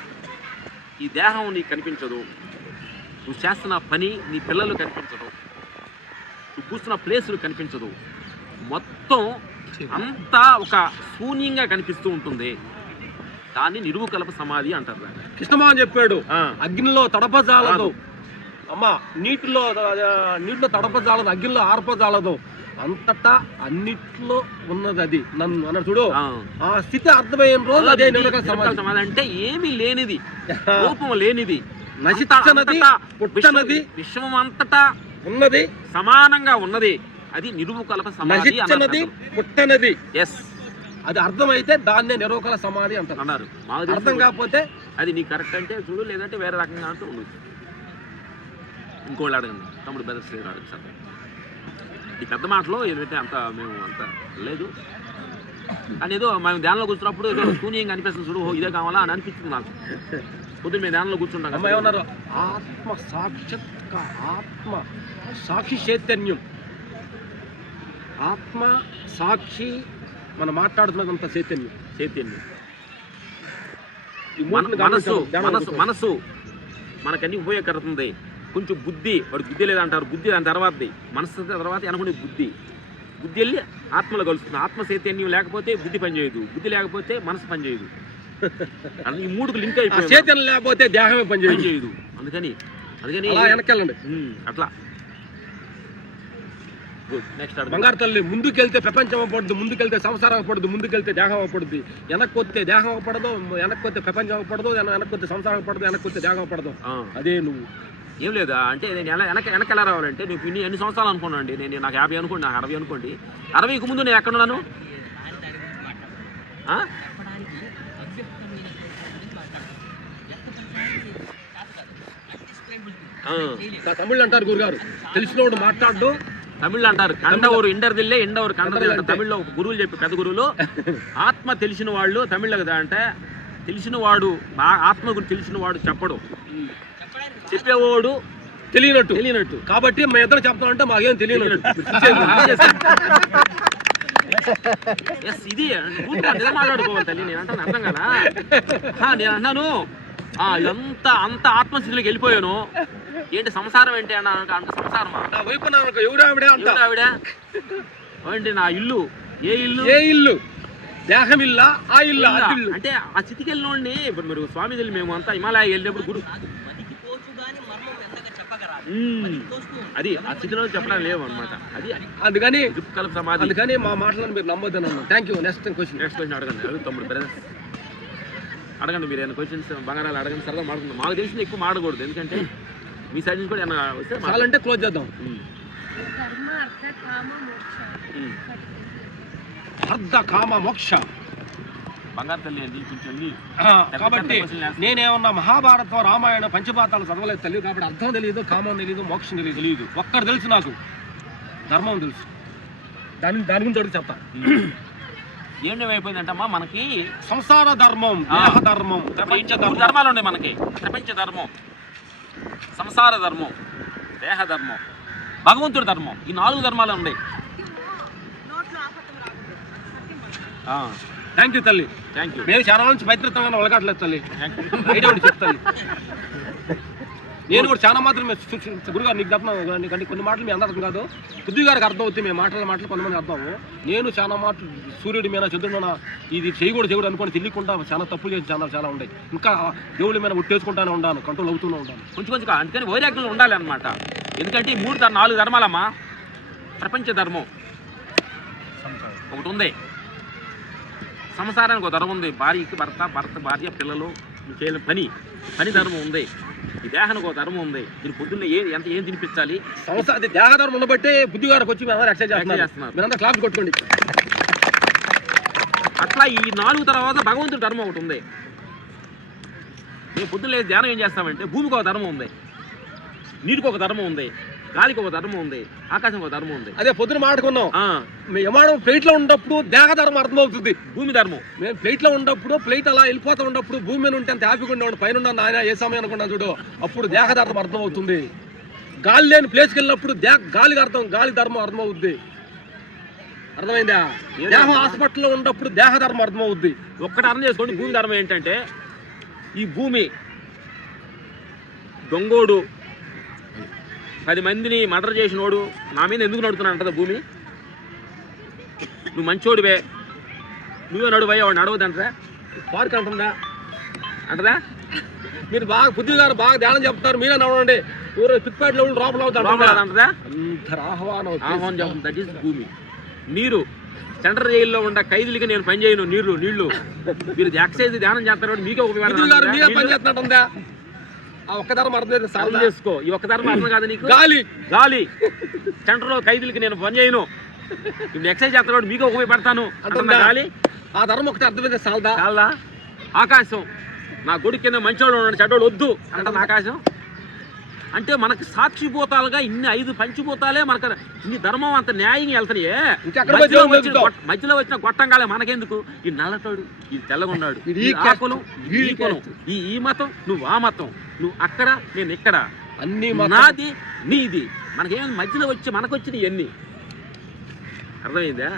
ఈ దేహం నీకు కనిపించదు, నువ్వు చేస్తున్న పని నీ పిల్లలు కనిపించదు, నువ్వు కూర్చున్న ప్లేసులు కనిపించదు, మొత్తం అంతా ఒక శూన్యంగా కనిపిస్తూ ఉంటుంది. దాన్ని నిరువుకల్ప సమాధి అంటారు. కృష్ణమోహన్ చెప్పాడు, అగ్నిలో తడపజాలదు అమ్మా, నీటిలో తడపజాలదు, అగ్నిలో ఆర్పజాలదు, అంతటా అన్నిట్లో ఉన్నది అది నన్ను అన్నాడు చూడు. ఆ స్థితి అర్థమైన రోజు అదే నిర్వికల్ప సమాధి. అంటే ఏమీ లేనిది, రూపం లేనిది, నశించనది, పుట్టనది, విశ్వం అంతటా ఉన్నది, సమానంగా ఉన్నది, అది నిరువుకల్ప సమాధి. నశించనది, పుట్టనది. ఎస్, అది అర్థమైతే దాన్నే నిరువుకల్ప సమాధి అంటారు. అన్నారు. అర్థం కాకపోతే అది నీ కరెక్ట్ అంటే చూడు, లేదంటే వేరే రకంగా అంటూ ఉండదు. ఇంకోళ్ళు అడగండి, తమ్ముడు బెదర్స్ అడగండి సార్. ఈ పెద్ద మాటలో ఏదంటే అంత మేము అంత లేదు కానీ ఏదో మేము ధ్యానంలో కూర్చున్నప్పుడు ఏదో శూన్యంగా అనిపిస్తుంది చూడు ఇదే కావాలా అని అనిపిస్తుంది నాకు పొద్దున్న మేము ధ్యానంలో కూర్చుంటాం అమ్మాయి ఏమన్నారు ఆత్మ సాక్షి చైతన్యం ఆత్మ సాక్షి మనం మాట్లాడుతున్నదంత చైతన్యం ఈ మనసు మనసు మనసు మనకన్నీ ఉపయోగపడుతుంది కొంచెం బుద్ధి వాడు బుద్ధి లేదంటారు బుద్ధి దాని తర్వాతది మనసు తర్వాత అనుకునే బుద్ధి వెళ్ళి ఆత్మలో కలుస్తుంది ఆత్మ చైతన్యం లేకపోతే బుద్ధి పనిచేయదు బుద్ధి లేకపోతే మనసు పనిచేయదు ఈ మూడుకు లింక్ అయిపోయింది చైతన్యం లేకపోతే దేహమే పనిచేయదు అందుకని వెనకెళ్ళండి అట్లా నెక్స్ట్ బంగారు తల్లి ముందుకెళ్తే ప్రపంచం అవ్వకూడదు ముందుకెళ్తే సంసారం అవ్వకూడదు ముందుకెళ్తే దేహం అవ్వకూడదు వెనక్కి వస్తే దేహం అవ్వకూడదు వెనక్కి వస్తే ప్రపంచం అవ్వకూడదు వెనక్కి వస్తే సంసారం అవ్వకూడదు వెనక్కి వస్తే దేహం అవ్వకూడదు అదే నువ్వు ఏం లేదా అంటే నేను వెనక్కి ఎలా రావాలంటే నువ్వు ఇన్ని ఎన్ని సంవత్సరాలు అనుకున్నాను నేను నాకు 50 అనుకోండి నాకు 60 అనుకోండి 60కి ముందు నేను ఎక్కడున్నాను తమిళ్ అంటారు గురుగారు తెలిసినోడు మాట్లాడు తమిళ్ అంటారు కండవరు ఇండర్దిల్లే ఇండవరు కండదిల్లే తమిళ్లో ఒక గురువులు చెప్పి పెద్ద గురువులు ఆత్మ తెలిసిన వాళ్ళు తమిళ్లో కదా అంటే తెలిసిన వాడు ఆత్మ గురించి తెలిసిన వాడు చెప్పడు చెప్పేవాడు తెలియనట్టు కాబట్టి మా ఇద్దరు చెప్తానంటే మాకేం తెలియనట్టు ఇది మాట్లాడుకోవాలి తల్లి నేను అంటే అర్థం కదా నేను అన్నాను ఇదంతా అంత ఆత్మస్థితిలోకి వెళ్ళిపోయాను ఏంటి సంసారం ఏంటి అన్న అంత సంసారమా ఆవిడ ఏంటి నా ఇల్లు ఏ ఇల్లు దేహం ఇల్లా ఆ ఇల్లు అంటే ఆ స్థితికి వెళ్ళినోడిని ఇప్పుడు మీరు స్వామి మేము అంతా హిమాలయ వెళ్ళినప్పుడు గురు అది ఆ స్థితిలో చెప్పడం లేవు అనమాట అది అందుకని సమాధి అందుకని మా మాటలను మీరు నమ్మొద్దని అన్నాను థ్యాంక్ యూ నెక్స్ట్ క్వశ్చన్ అడగండి తమ్ముడు బ్రదర్స్ అడగండి మీరు ఏమైనా క్వశ్చన్స్ బంగారాలు అడగండి సరదా మాట్లాడుతుంది మాకు తెలిసింది ఎక్కువ మాడకూడదు ఎందుకంటే మీ సైడ్ నుంచి కూడా ఏమైనా వస్తే చాలంటే క్లోజ్ చేద్దాం అర్ధ కామ మోక్ష బంగారు తల్లి అండి కొంచెం కాబట్టి నేనేమన్నా మహాభారతం రామాయణ పంచపాతాలు చదవలేదు తల్లి కాబట్టి అర్థం తెలియదు కామం తెలియదు మోక్షం తెలియదు ఒక్కడు తెలుసు నాకు ధర్మం తెలుసు దాని గురించి అడిగి చెప్తాను ఏమైపోయిందంటమ్మా మనకి సంసార ధర్మం ధర్మం ధర్మాలు ఉన్నాయి మనకి ప్రపంచ ధర్మం సంసార ధర్మం దేహ ధర్మం భగవంతుడి ధర్మం ఈ 4 ధర్మాలు ఉన్నాయి థ్యాంక్ యూ తల్లి థ్యాంక్ యూ మేము చాలా నుంచి పవిత్రంగా ఒలగట్లేదు తల్లి చెప్తాను నేను కూడా చాలా మాత్రం గురుగారు నీకు చెప్తున్నాను నీకంటే కొన్ని మాటలు మీ అందరూ అర్థం కాదు బుద్ధి గారికి అర్థం అవుతుంది మేము మాటలు కొంతమంది అర్థము నేను చాలా మాటలు సూర్యుడి మీద చంద్రుడు మీద ఇది చేయకూడదు అనుకోని తెలియకుండా చాలా తప్పులు చేసి చాలా ఉన్నాయి ఇంకా దేవుడి మీద ఉట్టేసుకుంటానే ఉన్నాను కంట్రోల్ అవుతూనే ఉంటాను కొంచెం అందుకని వైరాగ్యంలో ఉండాలి అనమాట ఎందుకంటే ఈ 4 ధర్మాలమ్మా ప్రపంచ ధర్మం ఒకటి ఉంది సంసారానికి ఒక ధర్మం ఉంది భార్యకి భర్త భార్య పిల్లలు చేయలేని పని ధర్మం ఉంది ఈ దేహానికి ఒక ధర్మం ఉంది దీని పొద్దున్న ఏం తినిపించాలి దేహ ధర్మం ఉండబట్టే బుద్ధి గారికి వచ్చి మేము ఎక్సైజ్ చేస్తున్నారు మీరంతా క్లాస్ కొట్టుకోండి అట్లా ఈ 4 తర్వాత భగవంతుడి ధర్మం ఒకటి ఉంది మేము పొద్దున్న ధ్యానం ఏం చేస్తామంటే భూమికి ఒక ధర్మం ఉంది నీటికి ఒక ధర్మం ఉంది గాలికి ఒక ధర్మం ఉంది ఆకాశం ఒక ధర్మం ఉంది అదే పొద్దున మాట్లాడుకున్నాం యమానం ప్లేట్ లో ఉన్నప్పుడు దేహ ధర్మం అర్థమవుతుంది భూమి ధర్మం మేము ప్లేట్ లో ఉన్నప్పుడు ప్లేట్ అలా వెళ్ళిపోతూ ఉన్నప్పుడు భూమి మీద ఉంటే అంత హ్యాపీగా ఉండేవాడు పైన ఆయన ఏ సమయం అనుకున్నాను చూడు అప్పుడు దేహ ధర్మం అర్థమవుతుంది గాలి లేని ప్లేస్కి వెళ్ళినప్పుడు గాలి ధర్మం అర్థమవుద్ది అర్థమైందా దేహం హాస్పిటల్లో ఉన్నప్పుడు దేహ ధర్మం అర్థమవుద్ది ఒక్కటి అర్థం చేసుకోండి భూమి ధర్మం ఏంటంటే ఈ భూమి దొంగోడు 10 మందిని మర్డర్ చేసినోడు నా మీద ఎందుకు నడుతున్నాడు అంటదా భూమి నువ్వు మంచోడివే నువ్వే నడువయ్యా వాడు నడవదంటరా పార్క్ అంటదా మీరు బాగా బుద్ధి గారు బాగా ధ్యానం చెప్తారు మీరే నడవండి ఊరు పిక్పేటలో లోపల అంటదా ఆహ్వానం చెప్తుంది దట్ ఈస్ భూమి నీరు సెంట్రల్ జైల్లో ఉన్న ఖైదీలకి నేను పని చేయను నీళ్లు మీరు ఎక్సైజ్ ధ్యానం చేస్తారు మీకే ఉపయోగపడుతుందా ఒక్క ధర్మం అర్థం చేసుకో ఈ ఒక్క ధర్మం అర్థం కాదు నీకు గాలి సెంటర్లో ఖైదీలకి నేను పని చేయను ఇప్పుడు ఎక్సైజ్ చేస్తాడు మీకు ఉపయోగపడతాను గాలి ఆ ధర్మం ఒకటి అర్థమైతే చాలదా ఆకాశం నా కొడుకు కింద మంచోడు ఉన్నాడు చెడ్డోడు వద్దు అంటాను ఆకాశం అంటే మనకి సాక్షిభూతాలుగా ఇన్ని 5 పంచిభూతాలే మనకు ఇన్ని ధర్మం అంత న్యాయంగా వెళ్తాయి. మధ్యలో వచ్చిన గొట్టంగాలే మనకెందుకు? ఈ నల్లటోడు, ఈ తెల్లగొన్నాడు, ఆ కులం, ఈ కులం, ఈ మతం, నువ్వు ఆ మతం, నువ్వు అక్కడ నేను ఇక్కడ, అన్ని నాది నీది, మనకేమైంది మధ్యలో వచ్చి మనకొచ్చినవి ఎన్ని అర్థమైందా?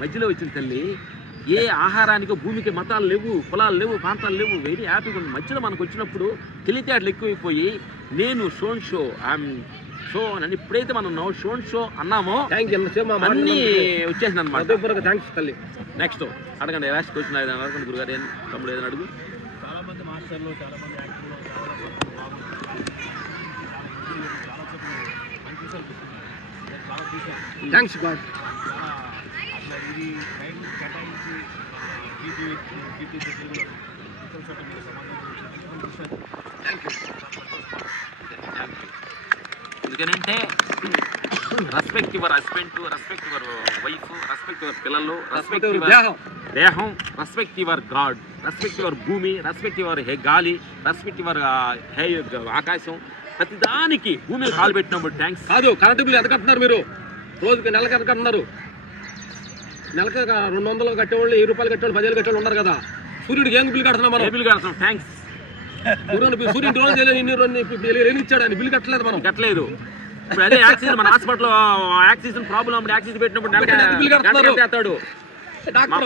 మధ్యలో వచ్చిన తల్లి ఏ ఆహారానికి భూమికి మతాలు లేవు, కులాలు లేవు, ప్రాంతాలు లేవు, వెరీ హ్యాపీగా ఉంది. మధ్యలో మనకు వచ్చినప్పుడు తెలివితేటలు ఎక్కువైపోయి నేను షోన్ షో ఐఎమ్ షో అని ఎప్పుడైతే మనం షోన్ షో అన్నామో అన్నీ వచ్చేసింది అనమాట. థ్యాంక్స్ తల్లి. నెక్స్ట్ అడగండి, లాస్ట్ క్వశ్చన్ ఏదైనా అడగండి గురుగారు, ఏం తమ్ముడు ఏదైనా అడుగు. చాలామంది మాస్టర్లు చాలామంది యాక్టివ్లో చాలా థ్యాంక్స్ గాడ్. అట్లా ఇది టైం కేటాయించి ఎందుకనంటే respect your husband, respect your wife, respect your పిల్లలు, రెస్పెక్ట్ యువర్ దేహం, respect your God, respect your భూమి, రెస్పెక్ట్ యువర్ గాలి, రెస్పెక్ట్ యువర్ ఆకాశం. ప్రతిదానికి భూమిని కాలు పెట్టినప్పుడు థ్యాంక్స్. కాదు, కరెంటు బిల్లు ఎంత కట్టున్నారు మీరు? రోజుకి నెలకి ఎంత కట్టున్నారు? నెలకి 200 కట్టేవాళ్ళు, 1000 రూపాయలు కట్టేవాళ్ళు, 10,000 కట్టేవాళ్ళు ఉన్నారు కదా. సూర్యుడికి ఏం బిల్లు కడుతున్నాం మనం? బిల్లు కడతాం థ్యాంక్స్. సూర్యుడు రోజు ఇచ్చాడు, అని బిల్లు కట్టలేదు మనం. కట్టలేదు. ఇప్పుడు అదే యాక్సిజన్, మన హాస్పిటల్లో యాక్సిజన్ ప్రాబ్లం, యాక్సిజన్ పెట్టినప్పుడు నెలకి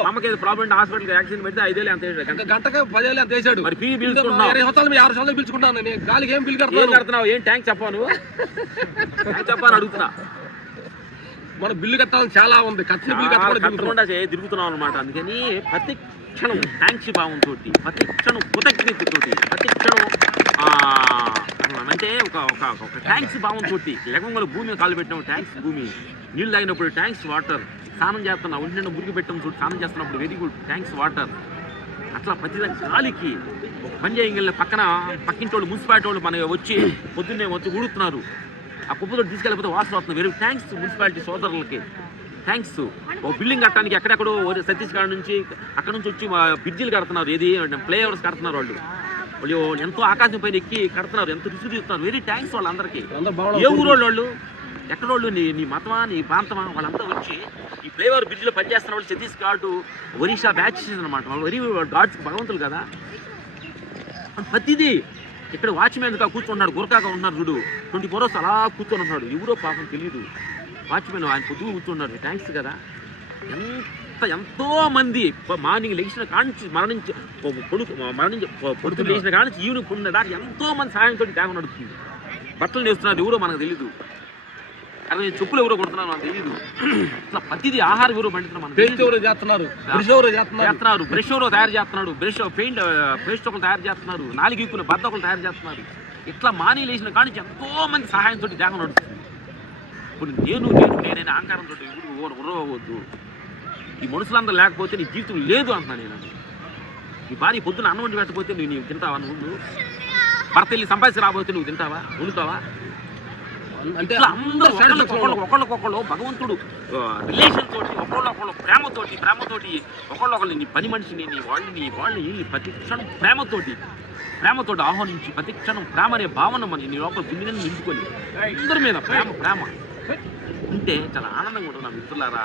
అమ్మకి ఏదో ప్రాబ్లం హాస్పిటల్ యాక్సిజన్ పెడితే 5,000 అంత గంటకి 10,000 అంత వేసాడు. మరి ఫీ పిలుచుకున్నావు, 20 సంవత్సరాలు 6 సంవత్సరాలు పిలుచుకుంటాను నేను. గాలికి ఏం బిల్లు కడుతున్నావు? ఏం ట్యాంక్ చెప్పాను చెప్పాను అడుగుతున్నా. మన బిల్లు కట్టాలని చాలా ఉంది, కట్టిన బిల్లు కట్టకుండా తిరుగుతున్నాం అనమాట. అందుకని ప్రతి క్షణం థ్యాంక్స్ భావంతో, ప్రతి క్షణం కృతజ్ఞతతో, ప్రతి క్షణం అంటే ఒక థ్యాంక్స్ భావంతో లెగంగా భూమి కాలు పెట్టినప్పుడు థ్యాంక్స్ భూమి, నీళ్ళు తాగినప్పుడు థ్యాంక్స్ వాటర్, స్నానం చేస్తున్నావు ఒంటి మురికి పెట్టడం చూడు, స్నానం చేస్తున్నప్పుడు వెరీ గుడ్ థ్యాంక్స్ వాటర్. అట్లా ప్రతి గాలికి ఒక పని చేయగలిగిన పక్కింటి వాళ్ళు, మున్సిపాలిటీ వాళ్ళు మన వచ్చి పొద్దున్నే వచ్చి ఊడుతున్నారు, ఆ కుప్పతో తీసుకెళ్ళిపోతే వాసన వస్తుంది. వెరీ థ్యాంక్స్ మున్సిపాలిటీ సోదరులకి థ్యాంక్స్. ఒక బిల్డింగ్ కట్టడానికి ఎక్కడెక్కడో ఛత్తీస్గఢ్ నుంచి అక్కడ నుంచి వచ్చి బ్రిడ్జిలు కడుతున్నారు, ఏది ఫ్లైఓవర్స్ కడుతున్నారు. వాళ్ళు ఎంతో ఆకాశం పైన ఎక్కి కడుతున్నారు, ఎంతో రుచి చూస్తున్నారు. వెరీ థ్యాంక్స్ వాళ్ళందరికీ. ఏ ఊరోళ్ళు వాళ్ళు, ఎక్కడోళ్ళు, నీ మతమా నీ ప్రాంతమా, వాళ్ళంతా వచ్చి ఈ ఫ్లైఓవర్ బ్రిడ్జ్లో పనిచేస్తున్న వాళ్ళు ఛత్తీస్గఢ్, ఒరిస్సా బ్యాచెస్ అనమాట. వాళ్ళు వెరీ గాడ్స్, భగవంతులు కదా. ప్రతిదీ ఇక్కడ వాచ్మెన్గా కూర్చున్నాడు, గురకాగా ఉన్నారు చూడు, 24 hours అలా కూర్చొని ఉన్నాడు. ఎవరో పాపం తెలియదు, వాచ్మెన్ ఆయన పొద్దుగా కూర్చున్నాడు. థ్యాంక్స్ కదా. ఎంతో మంది మార్నింగ్ లేచిన కానించి పొద్దు లేచిన కానించి ఈవినింగ్ పొందిన దాకా ఎంతో మంది సాయంతో త్యాగం నడుస్తుంది. బట్టలు నేస్తున్నారు, ఎవరో మనకు తెలీదు. అదే చెప్పులు ఎవరో కొడుతున్నారు మనకు తెలీదు. ఇట్లా ప్రతిదీ ఆహారం ఎవరో పండిస్తున్నారు, బ్రష్ ఎవరో తయారు చేస్తున్నాడు, పేస్ట్ ఒకరు తయారు చేస్తున్నారు, 4 ఈకులు బద్ద ఒకరు తయారు చేస్తున్నారు. ఇట్లా మాని లేచిన కానించి ఎంతో మంది సహాయంతో త్యాగం నడుస్తుంది. ఇప్పుడు నేనే అహంకారంతో ఉరవద్దు. ఈ మనుషులందరూ లేకపోతే నీ జీవితం లేదు అంటున్నాను నేను. నీ భార్య పొద్దున్న అన్నం వండి పెట్టకపోతే నువ్వు తింటావా? నువ్వు భర్త వెళ్ళి సంపాదించి రాబోతే నువ్వు తింటావా, వండుతావా? అంటే అందరూ ఒకళ్ళకొకళ్ళు భగవంతుడు రిలేషన్ తోటి, ఒకళ్ళొకళ్ళు ప్రేమతోటి ఒకళ్ళొకళ్ళు నీ పని మనిషిని, నీ వాళ్ళని ప్రతి క్షణం ప్రేమతోటి ఆహ్వానించి, ప్రతి క్షణం ప్రేమ అనే భావన మన నీ లోపల గుండెని నింపుకొని అందరి మీద ప్రేమ ఉంటే చాలా ఆనందంగా ఉంటుంది. మిత్రులారా,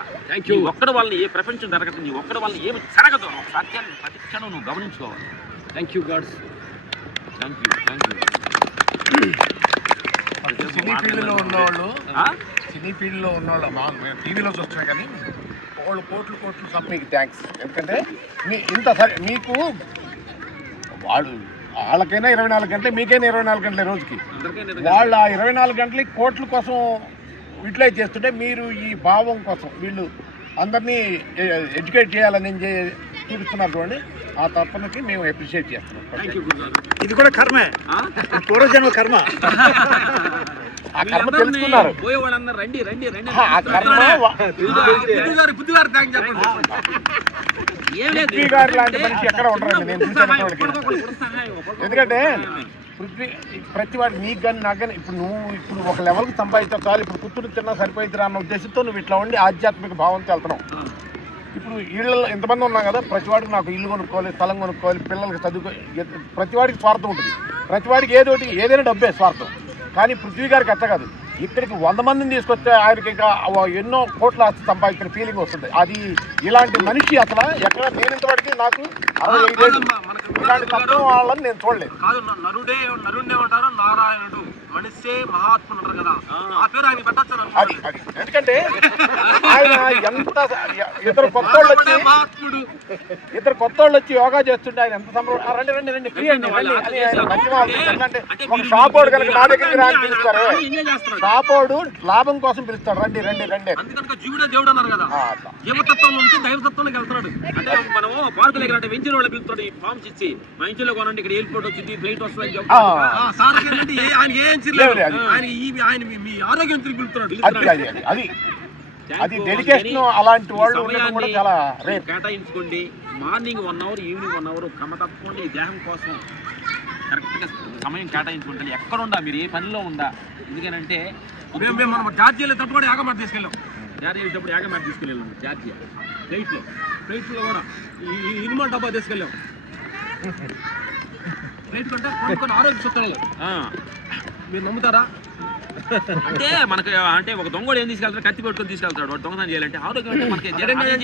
నీ ఒక్కడి వాళ్ళని ఏ ప్రపంచం జరగదు, నీ ఒక్కడి వాళ్ళని ఏమి జరగదు, సత్యాన్ని ప్రతి క్షణం నువ్వు గమనించుకోవాలి. Thank you gods. Thank you. Cine ఫీల్డ్లో ఉన్నవాళ్ళు మేము టీవీలో చూస్తున్నాం, కానీ వాళ్ళు కోట్లు మీకు థ్యాంక్స్. ఎందుకంటే ఇంత సరే మీకు వాళ్ళకైనా 24 గంటలే, మీకైనా 24 గంటలే రోజుకి. వాళ్ళు ఆ 24 గంటలకి కోట్ల కోసం యూటిలైజ్ చేస్తుంటే మీరు ఈ భావం కోసం వీళ్ళు అందరినీ ఎడ్యుకేట్ చేయాలని చూపిస్తున్నారు చూడండి. ఆ తప్పనకి మేము అప్రిషియేట్ చేస్తున్నాం. ఇది కూడా కర్మే, పూర్వజన్మ కర్మ. ఆ కర్మ తెలుసుకున్నారు. పృథ్వీ గారు లాంటి మనిషి ఎక్కడ ఉంటారండి నేను చూసాను. ఎందుకంటే ప్రతి వాడు నీకు కానీ నాకు కానీ ఇప్పుడు ఒక లెవెల్కి సంపాదించా చాలు, ఇప్పుడు కుత్తూరు తిన్నా సరిపోయిద్దిరా అన్న ఉద్దేశంతో నువ్వు ఇట్లా ఉండి ఆధ్యాత్మిక భావంతో వెళ్తున్నావు. ఇప్పుడు ఇళ్ళు ఎంతమంది ఉన్నాం కదా, ప్రతివాడికి నాకు ఇల్లు కొనుక్కోవాలి, స్థలం కొనుక్కోవాలి, పిల్లలకి ప్రతివాడికి స్వార్థం ఉంటుంది. ప్రతివాడికి ఏదైనా డబ్బే స్వార్థం. కానీ పృథ్వీ గారికి అట్ట కాదు. ఇక్కడికి 100 మందిని తీసుకొస్తే ఆయనకి ఇంకా ఎన్నో కోట్ల ఆస్తి సంపాదించిన ఫీలింగ్ వస్తుంది. అది ఇలాంటి మనిషి అసలు ఎక్కడ నేను ఇంతవరకు నాకు 65 ఏళ్ళు ఇలాంటి తత్వం వాళ్ళని నేను చూడలేదు. కాదు, నరుడే ఉంటారు, నారాయణుడు మనిషే మహాత్ముడు అంటారు కదా, ఆ పేరు ఆయన పెట్టచ్చు. అది ఎందుకంటే ఆయన ఎంత ఇద్దరు కొత్త వాళ్ళు వచ్చి యోగా చేస్తుంటే ఆయన ఎంత రండి ఫ్రీ అండి అని ఆయన మంచి ఎందుకంటే ఒక షాప్ వాడు కనుక నా దగ్గరికి రా అని పిలుస్తారే, షాప్ వాడు లాభం కోసం పిలుస్తాడు, రండి జీవుడే దేవుడు అన్నారు కదా, జీవతత్వం నుంచి దైవతత్వంలోకి వెళ్తున్నాడు. అంటే మనము పార్కు దగ్గర అంటే వెంచర్ వాళ్ళు పిలుస్తాడు, ఈ ఫార్మ్స్ ఇచ్చి మా ఇంచులో కొనండి, ఇక్కడ ఎయిర్పోర్ట్ వచ్చింది, ఫ్లైట్ వస్తుంది, ఆయన మీ ఆరోగ్యం తిరిగి పిలుస్తున్నాడు. అది డెడికేషన్. అలాంటి వాళ్ళు కూడా చాలా రేర్. కేటాయించుకోండి. మార్నింగ్ 1 అవర్, ఈవినింగ్ 1 అవర్ క్రమ తప్పకుండా ఈ దేహం కోసం కరెక్ట్గా సమయం కేటాయించుకుంటాను. ఎక్కడ ఉందా, మీరు ఏ పనిలో ఉందా. ఎందుకనంటే మనం జార్జియాలో తప్పకుండా యాగమాట తీసుకెళ్ళాం. జార్జియా వెళ్ళేటప్పుడు యాగమాట తీసుకెళ్ళాము. జార్జియా ఫ్లైట్లో కూడా ఇనుమ డబ్బా తీసుకెళ్ళాం. ఫ్లైట్ కంటే కొన్ని ఆరోగ్య సూత్రాలు మీరు నమ్ముతారా? అంటే మనకి అంటే ఒక దొంగడు ఏం తీసుకెళ్తాడు, కత్తి పెట్టుకొని తీసుకెళ్తాడు. వాడు దొంగతనం చేయాలంటే ఆరోగ్యం అంటే మనకి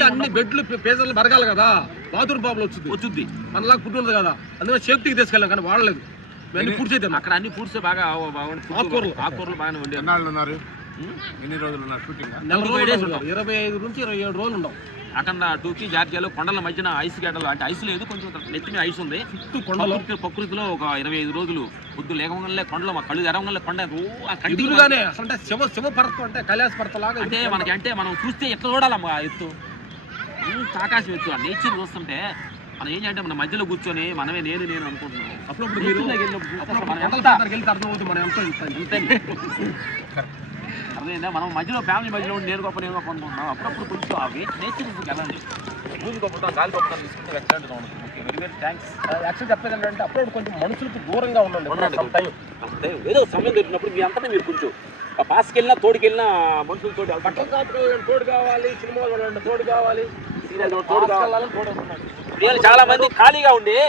అన్ని బెడ్లు పేజర్లు బరగాలి కదా, బాత్రూమ్ ప్రాబ్లం వచ్చుద్ది, మనలాగా ఫుడ్ ఉంది కదా, అందులో సేఫ్టీకి తీసుకెళ్ళాం. కానీ వాడలేదు, అన్ని ఫుడ్స్ అయితే అక్కడ అన్ని ఫుడ్స్ బాగా ఆకుకూరలు బాగానే ఉండే. ఎన్ని రోజులు ఉన్నారు షూటింగ్? 25 నుంచి 27 రోజులు ఉండవు. అక్కడ 2కి జార్జియాలో కొండల మధ్యన ఐస్ గడ్డలు, అంటే ఐస్ లేదు, కొంచెం నెత్తిన ఐస్ ఉంది. కొండలు ప్రకృతిలో ఒక 25 రోజులు పొద్దు లేకగానే కొండలు మా కళ్ళు తెరవగానే కొండ కంటిన్యూగానే అసలు శివ పర్వతం అంటే కైలాస పర్వతం లాగా. అంటే మనకి అంటే మనం చూస్తే ఎట్లా చూడాలమ్మా ఎత్తు, ఆకాశం ఎత్తు, ఆ నేచర్ చూస్తుంటే మనం ఏం చేయాలంటే మన మధ్యలో కూర్చొని మనమే నేను అనుకుంటున్నాను. అప్పుడప్పుడు మీరు అర్థమైందా? మనం మధ్యలో ఫ్యామిలీ మధ్యలో నేను గొప్ప అనుకుంటున్నాం. అప్పుడప్పుడు కొంచెం ఆ నేచర్ వెళ్ళండి, రోజు గొప్ప గాలి గొప్ప తీసుకుంటే ఎక్సలెంట్గా ఉంటుంది. Okay, very thanks. యాక్చువల్ చెప్పేది ఏంటంటే అప్పుడు కొంచెం మనుషులకు దూరంగా ఉండండి. ఏదో సమయం దొరికినప్పుడు మీ అంతా మీరు కొంచెం పాస్కి వెళ్ళినా తోడుకెళ్ళినా మనుషులతో తోడు కావాలి, సినిమా తోడు కావాలి, సీరియల్ తోడు కావాలి. నేను చాలా మంది ఖాళీగా ఉండి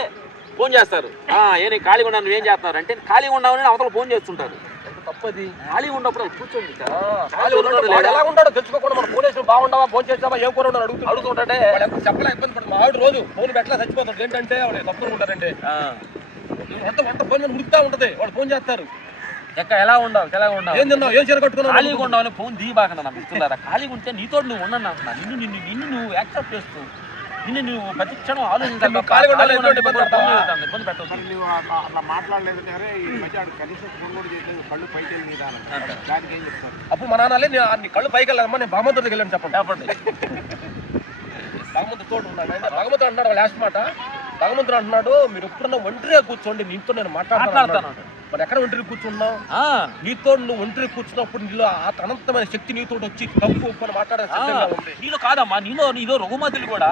ఫోన్ చేస్తారు, ఏ ఖాళీగా ఉన్నాను నువ్వేం చేస్తున్నారు అంటే, ఖాళీగా ఉన్నామని అవతల ఫోన్ చేస్తుంటారు. తప్పది, ఖాళీగా ఉన్నప్పుడు కూర్చోండి. ఎలా ఉంటాడో తెలుసుకోకుండా మనం ఫోన్ చేసి బాగుండవా, ఫోన్ చేసావా, ఏం కూర అడుగుతుంటే చెప్పలే ఇబ్బంది పడుతుంది. ఆవిడ రోజు ఫోన్ పెట్టలే చచ్చిపోతాడు. ఏంటంటే ఆవిడ తప్పులు ఉంటారంటే వంట ఫోన్ ఉడుకుతా ఉంటది, వాళ్ళు ఫోన్ చేస్తారు. ఎలా ఉండాలి ఏం తిన్నావు, ఏం చీర కట్టుకున్నావు, ఖాళీగా ఉండాలని ఫోన్ దిగిబాకన్నా నమ్మిస్తున్నారా? ఖాళీగా ఉంటే నీతో నువ్వు ఉండను అంటున్నా. నిన్ను నువ్వు యాక్సెప్ట్ చేస్తూ నిన్ను నువ్వు ప్రతి క్షణం ఆలోచించాలి. ఇబ్బంది పెట్టదు. నువ్వు అట్లా మాట్లాడలేదు, ఈ మధ్య కనీసం ఫోన్ కూడా చేయలేదు, కళ్ళు పైకి వెళ్ళి దానికి ఏం చెప్తారు? అప్పుడు మా నాన్నలే నీ కళ్ళు పైకి వెళ్ళాలమ్మా, నేను భగవంతుడి దగ్గర వెళ్ళాను చెప్పండి. భగవంతుడు తోడు ఉన్నాడు. భగవంతుడు అంటున్నాడు లాస్ట్ మాట, భగవంతుడు అంటున్నాడు మీరు ఎప్పుడన్నా ఒంటరిగా కూర్చోండి, నీతో నేను మాట్లాడతాను. మరి ఎక్కడ ఒంటరి కూర్చున్నావు? నీతో నువ్వు ఒంటరి కూర్చున్నప్పుడు నీలో ఆ అనంతమైన శక్తి నీతో వచ్చి తప్పు అని మాట్లాడే నీలో కాదమ్మా, నీలో రఘుమతులు కూడా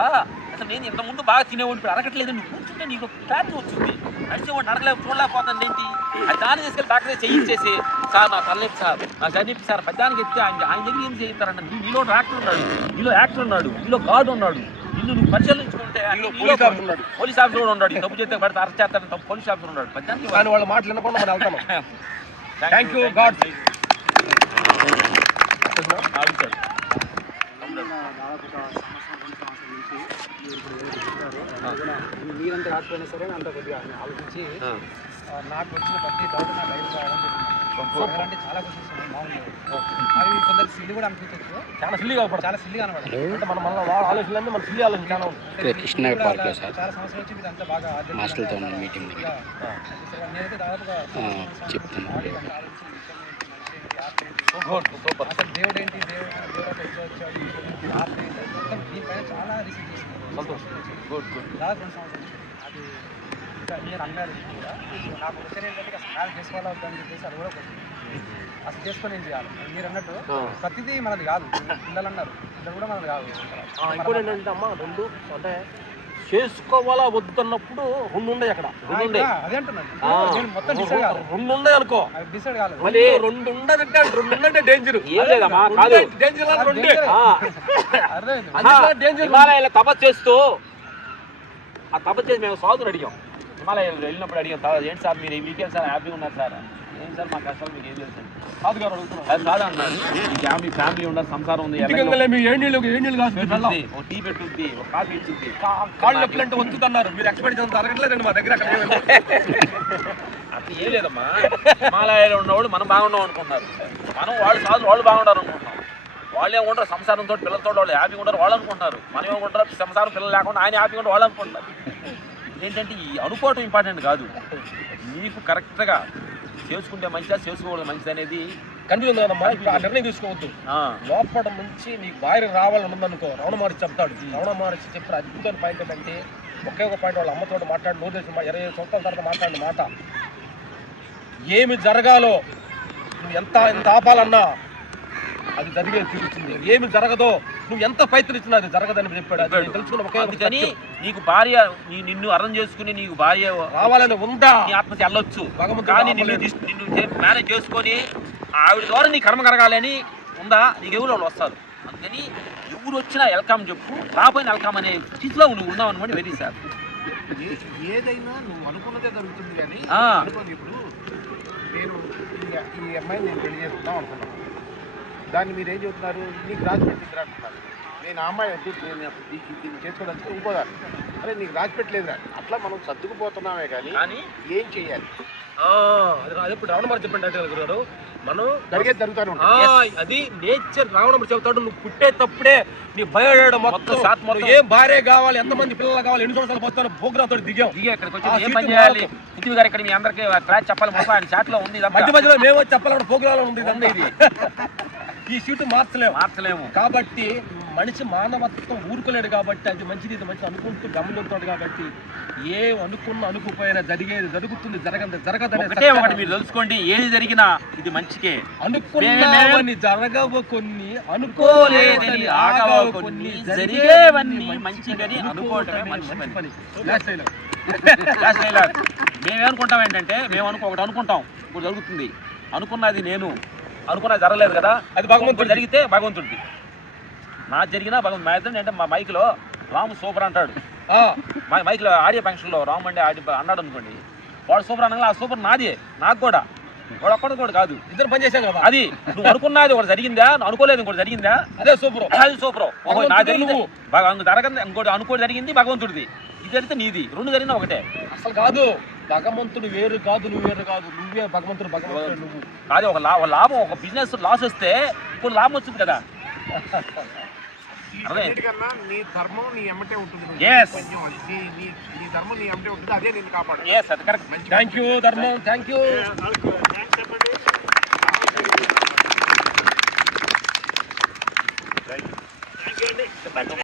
అసలు నేను ఇంతకుముందు బాగా తినేవాడిని, ఇప్పుడు అడగట్లేదు. నువ్వు కూర్చుంటే నీకు క్లారిటీ వచ్చింది. నడిచేవాడిని చూడలేకపోతుంది ఏంటి, అది దాన్ని తీసుకెళ్ళి డాక్టర్ చేయించేసి, సార్ నా తలనొప్పి సార్, నా చదివి సార్ పెద్దానికి ఎత్తే ఆయన దగ్గర ఏం చేయిస్తారంట. నీలో డాక్టర్ ఉన్నాడు, నీలో యాక్టర్ ఉన్నాడు, నీలో గార్డు ఉన్నాడు. నిన్ను నువ్వు పరిశీలించుకుంటే పోలీస్ ఆఫీసర్ కూడా ఉన్నాడు. తప్పు చేస్తే పడితే అరెస్ట్ చేస్తాడు, తప్పు పోలీస్ ఆఫీసర్ ఉన్నాడు. పెద్దానికి వాళ్ళ మాటలు వినకుండా మనం వెళ్తాము. Thank you God. మీరంతా కాకపోయినా సరే అంత కొద్దిగా ఆలోచించి నాకు వచ్చిన ప్రతి డౌట్ నాకు లైఫ్ రావడం అంటే చాలా క్వశ్చన్స్ బాగుంది. అవి కొందరు సిల్లి కూడా అనిపించవచ్చు, చాలా సిల్లిగా అనమాట. అంటే మన ఆలోచనలన్నీ మన సిల్లి ఆలోచన చాలా ఉంది. చాలా సంవత్సరాలు వచ్చి మీరు అంతా బాగా మీటింగ్ నేనైతే దాదాపుగా చెప్తాను అసలు దేవుడు ఏంటి, దేవుడు వచ్చాడు, మొత్తం దీనిపైన చాలా రిసీవ్ చేసింది. దాదాపు 2 సంవత్సరాలు అది ఇంకా నేను అన్నాడు కూడా. నాకు క్వశ్చన్ ఏంటంటే అసలు మ్యారేజ్ చేసుకోవాలా వద్దని చెప్పేసి అది కూడా క్వశ్చన్. అసలు చేసుకొని ఏం చేయాలి? మీరు అన్నట్టు ప్రతిదీ మనది కాదు. పిల్లలు అన్నారు, పిల్లలు కూడా మనది కాదు. ఇంకోటి ఏంటంటే అమ్మ 2 అంటే చేసుకోవాలా వద్దన్నప్పుడు రెండు ఉన్నాయి అక్కడ, రెండు ఉన్నాయి. అదే అంటున్నాను ఆ, నేను మొత్తం డిసైడ్ కాలేదు రెండు ఉన్నాయి అనుకో, డిసైడ్ కాలేదు మళ్ళీ రెండు ఉండదంటే రెండు ఉందంటే డేంజర్. ఏం లేదమ్మా, కాదు డేంజర్ రెండే. అర్థమైంది అందులో డేంజర్. హిమాలయాల్లో తపస్సు చేస్తూ ఆ తపస్సు చేసి మేము సాధులు అడిగాం. హిమాలయాలు వెళ్ళినప్పుడు అడిగాం, ఏంటి సార్ మీరు మీకేం సార్ హ్యాపీగా ఉన్నారు సార్? ఏం సార్ మా కష్టాలు మీకు ఏం తెలుసు? కాదు గారు అడుగుతున్నారు. అది కాదు అన్నారు, మీ ఫ్యామిలీ ఉన్నారు, సంసారం ఉంది, ఏ నీళ్ళు కాదు పెట్టుద్ది, ఒక టీ పెట్టుద్ది, ఒక కాఫీ ఇచ్చింది. కాళ్ళు నొప్పులు అంటే వస్తుందన్నారు. మీరు ఎక్స్పెక్ట్ చేసిన జరగట్లేదండి మా దగ్గర. అక్కడ ఏమీ లేదు. అట్లా ఏం లేదమ్మా, హిమాలయాలు ఉన్నవాడు మనం బాగున్నాం అనుకుంటున్నారు, మనం వాళ్ళు సాధులు వాళ్ళు బాగుంటారు అనుకుంటున్నాం. వాళ్ళు ఏముంటారు సంసారంతో పిల్లలతో వాళ్ళు హ్యాపీగా ఉంటారు వాళ్ళు అనుకుంటున్నారు. మనం ఏముంటారు సంసారం పిల్లలు లేకుండా ఆయన హ్యాపీగా ఉంటారు వాళ్ళు అనుకుంటున్నారు. ఏంటంటే ఈ అనుకోవటం ఇంపార్టెంట్ కాదు, నీకు కరెక్ట్గా చేసుకుంటే మంచిదా చేసుకోవడం మంచిది అనేది కన్ఫ్యూజన్ కదమ్మా. ఇప్పుడు ఆ నిర్ణయం తీసుకోవద్దు. లోపల నుంచి నీకు భార్య రావాలని ఉందనుకో, రమణ మహర్షి చెప్తాడు. రమణ మహర్షి చెప్పిన అద్భుతమైన పాయింట్ ఏంటంటే, ఒకే ఒక పాయింట్ వాళ్ళ అమ్మతో మాట్లాడి, నోరు తెలిసిన 25 సంవత్సరాల తర్వాత మాట్లాడిన మాట, ఏమి జరగాలో నువ్వు ఎంత ఆపాలన్నా అది జరిగే తీరుతుంది, ఏమి జరగదో నువ్వు ఎంత ప్రయత్నించినా అది జరగదని చెప్పాడు. అది తెలుసుకున్న ఒకే కానీ నీకు భార్య నిన్ను అర్థం చేసుకుని నీకు భార్య రావాలని ఉందా, నీ ఆత్మహత్య వెళ్ళొచ్చు, కానీ నిన్ను మేనేజ్ చేసుకొని ఆవిడ ద్వారా నీ కర్మ కరగాలని ఉందా, నీకు ఎవరు వాళ్ళు వస్తారు. అందుకని ఎవరు వచ్చినా వెల్కమ్ చెప్పు, రాపోయిన వెల్కమ్ అనే స్థితిలో నువ్వు ఉన్నావు అనుకోండి. వెరీ సార్, ఏదైనా నువ్వు అనుకున్నదే జరుగుతుంది. కానీ ఇప్పుడు నేను ఈ అమ్మాయిని నేను పెళ్లి చేసుకుందాం అనుకున్నాను, దాన్ని మీరు ఏం చెబుతున్నారు, నీకు రాసి పెట్టిందిరా అంటున్నారు. నేను ఆ అమ్మాయి నేను దీన్ని చేసుకోవడానికి ఇంకోదాన్ని, అరే నీకు రాసి పెట్టలేదురా. అట్లా మనం సర్దుకుపోతున్నామే కానీ ఏం చేయాలి? అది ఇప్పుడు రావణ మహర్షి చెప్పండి గారు, మనం జరిగేది జరుగుతాను. అది నేచర్. రావణ మహర్షి చెబుతాడు, నువ్వు పుట్టేటప్పుడే నీ భయం మొత్తం ఏం భార్య కావాలి, ఎంతమంది పిల్లలు కావాలి, ఎన్ని సంవత్సరాలు పోతాను ప్రోగ్రామ్ తోటి దిగాం. ఇక్కడికి వచ్చి ఏం పని చేయాలి పృథ్వీ గారు, ఇక్కడ మీ అందరికీ క్లాస్ చెప్పాలి, మొత్తం ఆయన చాట్ లో ఉంది, మధ్య మధ్యలో మేము చెప్పాలంటే ప్రోగ్రామ్ ఉంది ఇది. ఈ సీటు మార్చలేము కాబట్టి మనిషి మానవత్వం ఊరుకోలేడు కాబట్టి అది మంచిది, ఇది మంచిది అనుకుంటూ గమనిస్తాడు. కాబట్టి ఏ అనుకుపోయినా జరుగుతుంది, జరగదని ఒకటి మీరు తెలుసుకోండి, ఏది జరిగినా ఇది మంచికే. అనుకున్నవన్నీ జరగవు కొన్ని, అనుకోలేదని ఆగవు కొన్ని, జరిగేవన్నీ మంచిగని అనుకోవటమే మంచి పని. మేమేమనుకుంటాం ఏంటంటే, ఒకటి అనుకుంటాం, ఇప్పుడు జరుగుతుంది, అనుకున్నది నేను అనుకున్నది జరగలేదు కదా, అది భగవంతుడు జరిగితే భగవంతుడిది, నా జరిగినా భగవంతు. మా ఇద్దరు అంటే మా మైక్లో రాము సూపర్ అంటాడు, మైక్లో ఆడియో ఫంక్షన్లో రాము అంటే అన్నాడు అనుకోండి, వాడు సూపర్ అనగా ఆ సూపర్ నాదే, నాకు కూడా, వాడు ఒక్కడు కూడా కాదు, ఇద్దరు పని చేశాం కదా. అది నువ్వు అనుకున్నది ఒకటి జరిగిందా, అనుకోలేదు ఇంకోటి జరిగిందా, అదే సూపర్. అది సూపర్. నా జరిగింది జరగదు, ఇంకోటి అనుకోటి జరిగింది భగవంతుడిది, ఇది జరిగితే నీది, రెండు జరిగినా ఒకటే. అసలు కాదు, భగవంతుడు వేరు కాదు, నువ్వు వేరు కాదు, నువ్వే భగవంతుడు నువ్వు కాదు. ఒక లాభం, ఒక బిజినెస్ లాస్ వస్తే ఇప్పుడు లాభం వచ్చింది కదా. నీ ధర్మం నీ ఎమ్మటే ఉంటుంది, నీ ధర్మం నీ ఎమ్మటే ఉంటుంది, అదే నేను కాపాడు. థ్యాంక్ యూ ధర్మం, థ్యాంక్ యూ. చెప్పండి.